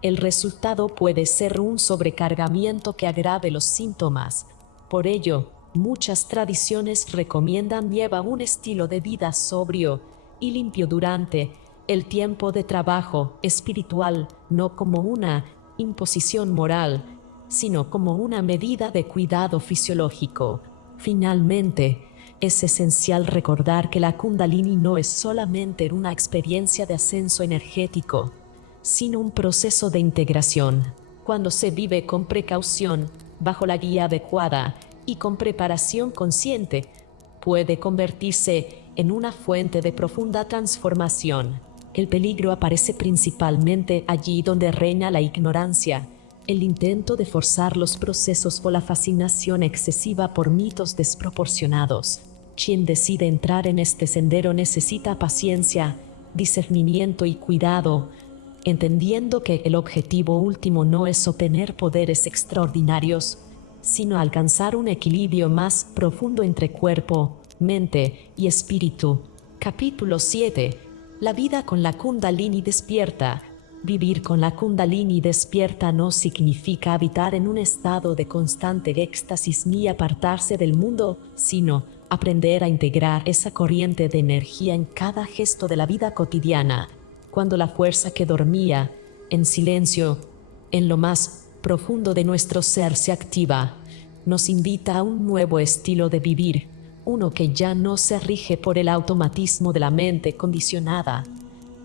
El resultado puede ser un sobrecargamiento que agrave los síntomas. Por ello, muchas tradiciones recomiendan llevar un estilo de vida sobrio y limpio durante el tiempo de trabajo espiritual, no como una imposición moral, sino como una medida de cuidado fisiológico. Finalmente, es esencial recordar que la Kundalini no es solamente una experiencia de ascenso energético, sino un proceso de integración. Cuando se vive con precaución, bajo la guía adecuada y con preparación consciente, puede convertirse en una fuente de profunda transformación. El peligro aparece principalmente allí donde reina la ignorancia, el intento de forzar los procesos o la fascinación excesiva por mitos desproporcionados. Quien decide entrar en este sendero necesita paciencia, discernimiento y cuidado, entendiendo que el objetivo último no es obtener poderes extraordinarios, sino alcanzar un equilibrio más profundo entre cuerpo, mente y espíritu. Capítulo 7. La vida con la Kundalini despierta. Vivir con la Kundalini despierta no significa habitar en un estado de constante éxtasis ni apartarse del mundo, sino aprender a integrar esa corriente de energía en cada gesto de la vida cotidiana. Cuando la fuerza que dormía, en silencio, en lo más profundo de nuestro ser se activa, nos invita a un nuevo estilo de vivir, uno que ya no se rige por el automatismo de la mente condicionada,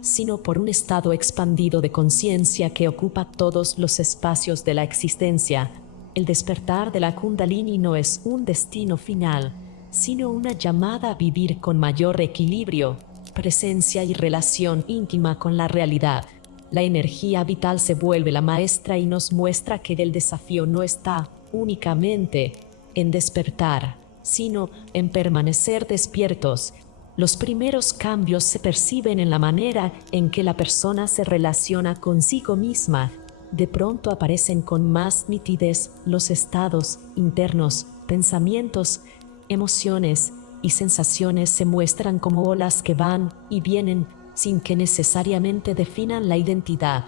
sino por un estado expandido de conciencia que ocupa todos los espacios de la existencia. El despertar de la Kundalini no es un destino final, sino una llamada a vivir con mayor equilibrio, presencia y relación íntima con la realidad. La energía vital se vuelve la maestra y nos muestra que el desafío no está únicamente en despertar, sino en permanecer despiertos. Los primeros cambios se perciben en la manera en que la persona se relaciona consigo misma. De pronto aparecen con más nitidez los estados internos, pensamientos, emociones y sensaciones se muestran como olas que van y vienen sin que necesariamente definan la identidad.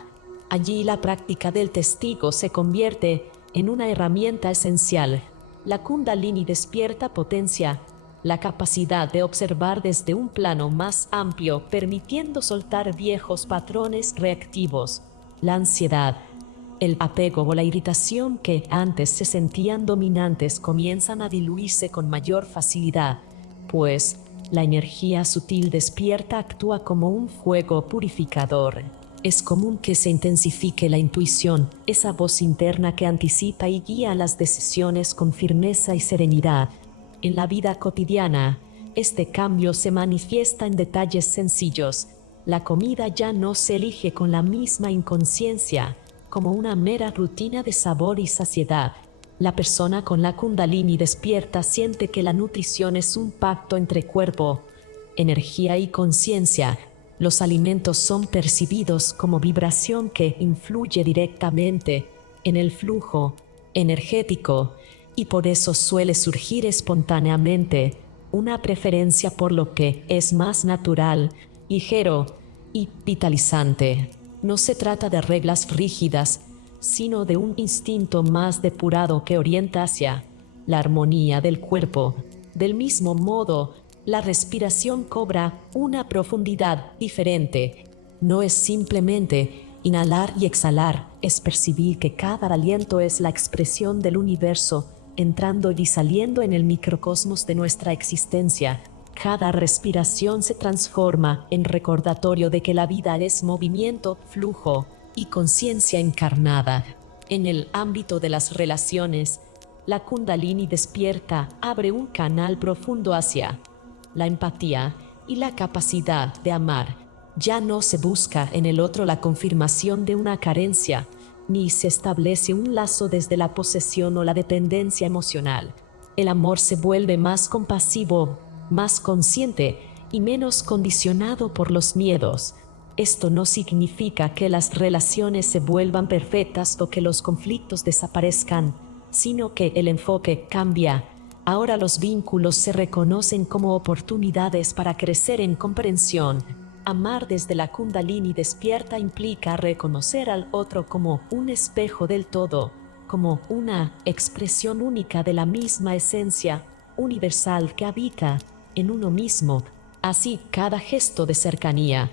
Allí la práctica del testigo se convierte en una herramienta esencial. La Kundalini despierta potencia la capacidad de observar desde un plano más amplio, permitiendo soltar viejos patrones reactivos. La ansiedad, el apego o la irritación que antes se sentían dominantes comienzan a diluirse con mayor facilidad, pues la energía sutil despierta actúa como un fuego purificador. Es común que se intensifique la intuición, esa voz interna que anticipa y guía las decisiones con firmeza y serenidad. En la vida cotidiana, este cambio se manifiesta en detalles sencillos. La comida ya no se elige con la misma inconsciencia, como una mera rutina de sabor y saciedad. La persona con la Kundalini despierta siente que la nutrición es un pacto entre cuerpo, energía y conciencia. Los alimentos son percibidos como vibración que influye directamente en el flujo energético, y por eso suele surgir espontáneamente una preferencia por lo que es más natural, ligero y vitalizante. No se trata de reglas rígidas, sino de un instinto más depurado que orienta hacia la armonía del cuerpo. Del mismo modo, la respiración cobra una profundidad diferente. No es simplemente inhalar y exhalar, es percibir que cada aliento es la expresión del universo, entrando y saliendo en el microcosmos de nuestra existencia. Cada respiración se transforma en recordatorio de que la vida es movimiento, flujo y conciencia encarnada. En el ámbito de las relaciones, la Kundalini despierta abre un canal profundo hacia la empatía y la capacidad de amar. Ya no se busca en el otro la confirmación de una carencia, ni se establece un lazo desde la posesión o la dependencia emocional. El amor se vuelve más compasivo, más consciente y menos condicionado por los miedos. Esto no significa que las relaciones se vuelvan perfectas o que los conflictos desaparezcan, sino que el enfoque cambia. Ahora los vínculos se reconocen como oportunidades para crecer en comprensión. Amar desde la Kundalini despierta implica reconocer al otro como un espejo del todo, como una expresión única de la misma esencia, universal que habita en uno mismo. Así, cada gesto de cercanía,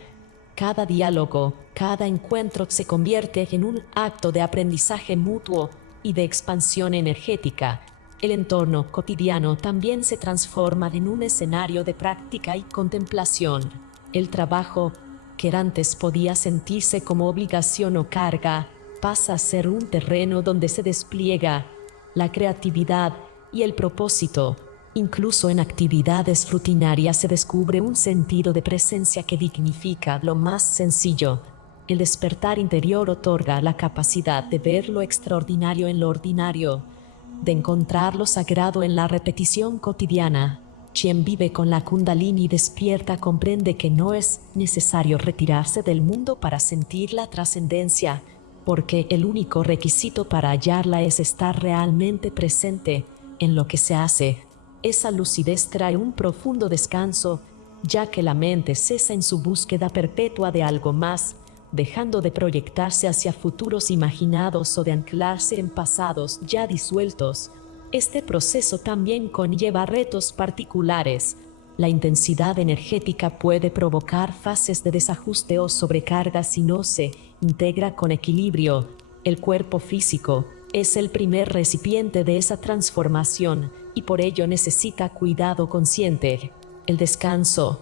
cada diálogo, cada encuentro se convierte en un acto de aprendizaje mutuo y de expansión energética. El entorno cotidiano también se transforma en un escenario de práctica y contemplación. El trabajo, que antes podía sentirse como obligación o carga, pasa a ser un terreno donde se despliega la creatividad y el propósito. Incluso en actividades rutinarias se descubre un sentido de presencia que dignifica lo más sencillo. El despertar interior otorga la capacidad de ver lo extraordinario en lo ordinario, de encontrar lo sagrado en la repetición cotidiana. Quien vive con la Kundalini despierta comprende que no es necesario retirarse del mundo para sentir la trascendencia, porque el único requisito para hallarla es estar realmente presente en lo que se hace. Esa lucidez trae un profundo descanso, ya que la mente cesa en su búsqueda perpetua de algo más, dejando de proyectarse hacia futuros imaginados o de anclarse en pasados ya disueltos. Este proceso también conlleva retos particulares. La intensidad energética puede provocar fases de desajuste o sobrecarga si no se integra con equilibrio. El cuerpo físico es el primer recipiente de esa transformación y por ello necesita cuidado consciente. El descanso,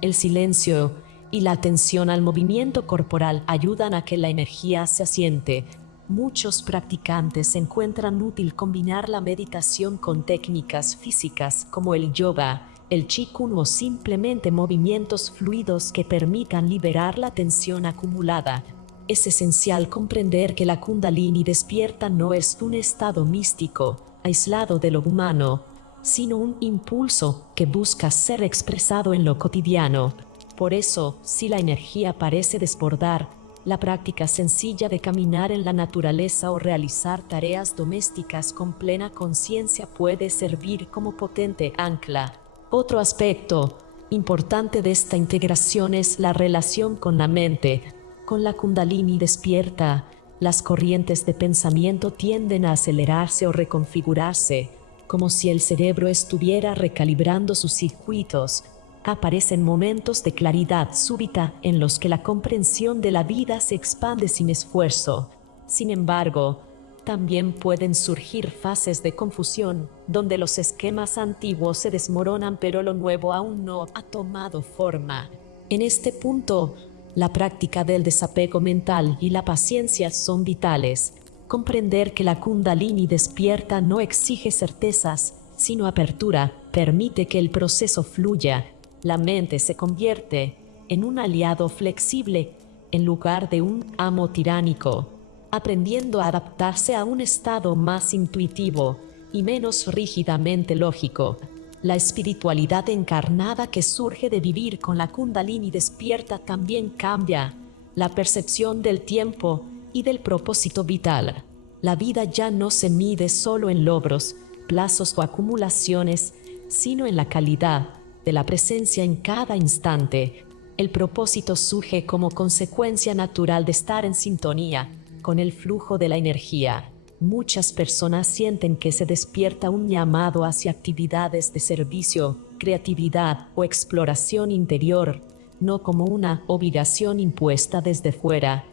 el silencio y la atención al movimiento corporal ayudan a que la energía se asiente. Muchos practicantes encuentran útil combinar la meditación con técnicas físicas como el yoga, el qigong o simplemente movimientos fluidos que permitan liberar la tensión acumulada. Es esencial comprender que la Kundalini despierta no es un estado místico, aislado de lo humano, sino un impulso que busca ser expresado en lo cotidiano. Por eso, si la energía parece desbordar, la práctica sencilla de caminar en la naturaleza o realizar tareas domésticas con plena conciencia puede servir como potente ancla. Otro aspecto importante de esta integración es la relación con la mente. Con la Kundalini despierta, las corrientes de pensamiento tienden a acelerarse o reconfigurarse, como si el cerebro estuviera recalibrando sus circuitos. Aparecen momentos de claridad súbita en los que la comprensión de la vida se expande sin esfuerzo. Sin embargo, también pueden surgir fases de confusión, donde los esquemas antiguos se desmoronan pero lo nuevo aún no ha tomado forma. En este punto, la práctica del desapego mental y la paciencia son vitales. Comprender que la Kundalini despierta no exige certezas, sino apertura, permite que el proceso fluya. La mente se convierte en un aliado flexible en lugar de un amo tiránico, aprendiendo a adaptarse a un estado más intuitivo y menos rígidamente lógico. La espiritualidad encarnada que surge de vivir con la Kundalini despierta también cambia la percepción del tiempo y del propósito vital. La vida ya no se mide solo en logros, plazos o acumulaciones, sino en la calidad de la presencia en cada instante. El propósito surge como consecuencia natural de estar en sintonía con el flujo de la energía. Muchas personas sienten que se despierta un llamado hacia actividades de servicio, creatividad o exploración interior, no como una obligación impuesta desde fuera,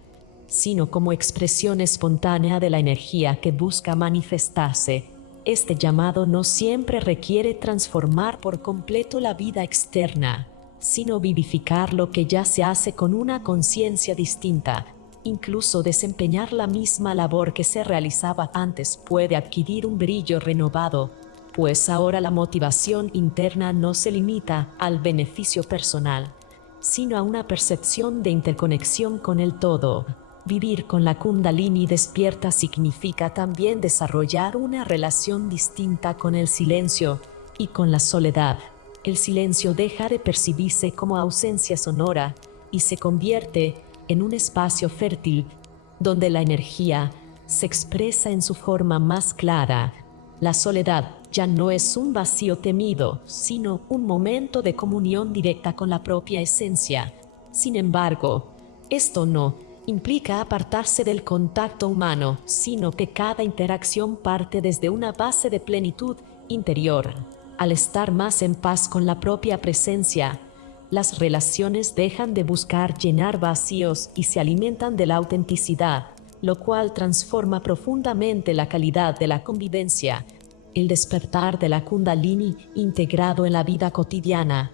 sino como expresión espontánea de la energía que busca manifestarse. Este llamado no siempre requiere transformar por completo la vida externa, sino vivificar lo que ya se hace con una conciencia distinta. Incluso desempeñar la misma labor que se realizaba antes puede adquirir un brillo renovado, pues ahora la motivación interna no se limita al beneficio personal, sino a una percepción de interconexión con el todo. Vivir con la Kundalini despierta significa también desarrollar una relación distinta con el silencio y con la soledad. El silencio deja de percibirse como ausencia sonora y se convierte en un espacio fértil donde la energía se expresa en su forma más clara. La soledad ya no es un vacío temido, sino un momento de comunión directa con la propia esencia. Sin embargo, esto no implica apartarse del contacto humano, sino que cada interacción parte desde una base de plenitud interior. Al estar más en paz con la propia presencia, las relaciones dejan de buscar llenar vacíos y se alimentan de la autenticidad, lo cual transforma profundamente la calidad de la convivencia. El despertar de la Kundalini integrado en la vida cotidiana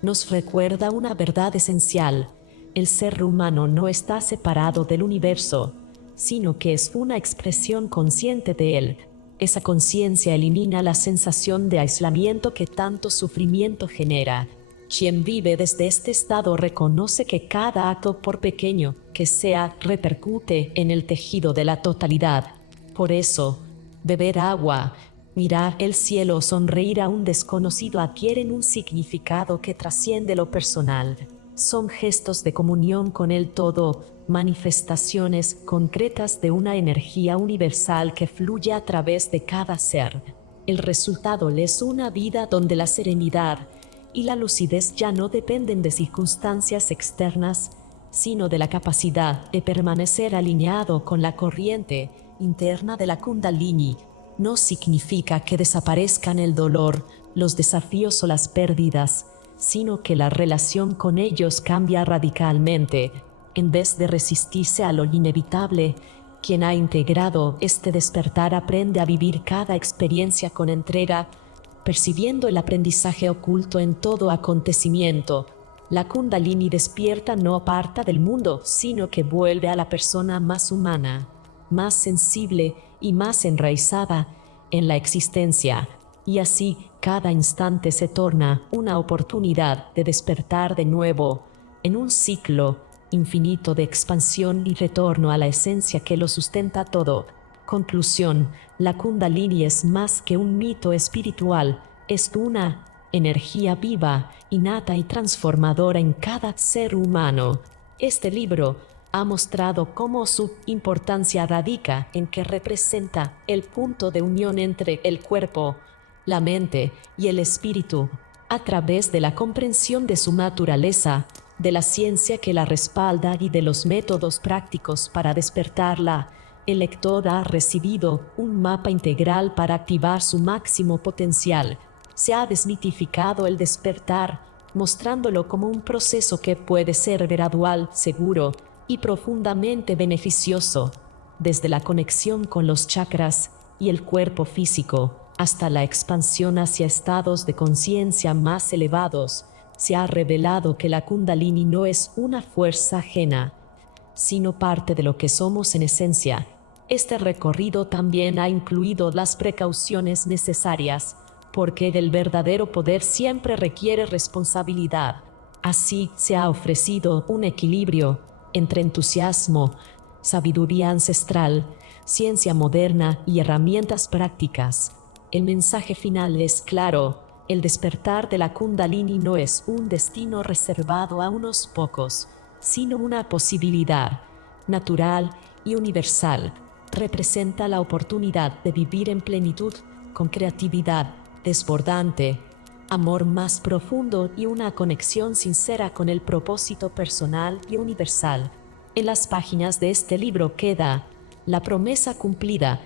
nos recuerda una verdad esencial. El ser humano no está separado del universo, sino que es una expresión consciente de él. Esa conciencia elimina la sensación de aislamiento que tanto sufrimiento genera. Quien vive desde este estado reconoce que cada acto, por pequeño que sea, repercute en el tejido de la totalidad. Por eso, beber agua, mirar el cielo o sonreír a un desconocido adquieren un significado que trasciende lo personal. Son gestos de comunión con el todo, manifestaciones concretas de una energía universal que fluye a través de cada ser. El resultado es una vida donde la serenidad y la lucidez ya no dependen de circunstancias externas, sino de la capacidad de permanecer alineado con la corriente interna de la Kundalini. No significa que desaparezcan el dolor, los desafíos o las pérdidas, sino que la relación con ellos cambia radicalmente. En vez de resistirse a lo inevitable, quien ha integrado este despertar aprende a vivir cada experiencia con entrega, percibiendo el aprendizaje oculto en todo acontecimiento. La Kundalini despierta no aparta del mundo, sino que vuelve a la persona más humana, más sensible y más enraizada en la existencia. Y así, cada instante se torna una oportunidad de despertar de nuevo, en un ciclo infinito de expansión y retorno a la esencia que lo sustenta todo. Conclusión: la Kundalini es más que un mito espiritual, es una energía viva, innata y transformadora en cada ser humano. Este libro ha mostrado cómo su importancia radica en que representa el punto de unión entre el cuerpo, la mente y el espíritu. A través de la comprensión de su naturaleza, de la ciencia que la respalda y de los métodos prácticos para despertarla, el lector ha recibido un mapa integral para activar su máximo potencial. Se ha desmitificado el despertar, mostrándolo como un proceso que puede ser gradual, seguro y profundamente beneficioso, desde la conexión con los chakras y el cuerpo físico, hasta la expansión hacia estados de conciencia más elevados. Se ha revelado que la Kundalini no es una fuerza ajena, sino parte de lo que somos en esencia. Este recorrido también ha incluido las precauciones necesarias, porque el verdadero poder siempre requiere responsabilidad. Así se ha ofrecido un equilibrio entre entusiasmo, sabiduría ancestral, ciencia moderna y herramientas prácticas. El mensaje final es claro: el despertar de la Kundalini no es un destino reservado a unos pocos, sino una posibilidad natural y universal. Representa la oportunidad de vivir en plenitud, con creatividad desbordante, amor más profundo y una conexión sincera con el propósito personal y universal. En las páginas de este libro queda la promesa cumplida: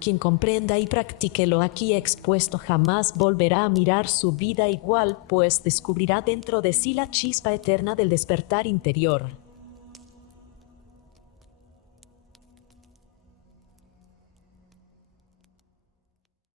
quien comprenda y practique lo aquí expuesto jamás volverá a mirar su vida igual, pues descubrirá dentro de sí la chispa eterna del despertar interior.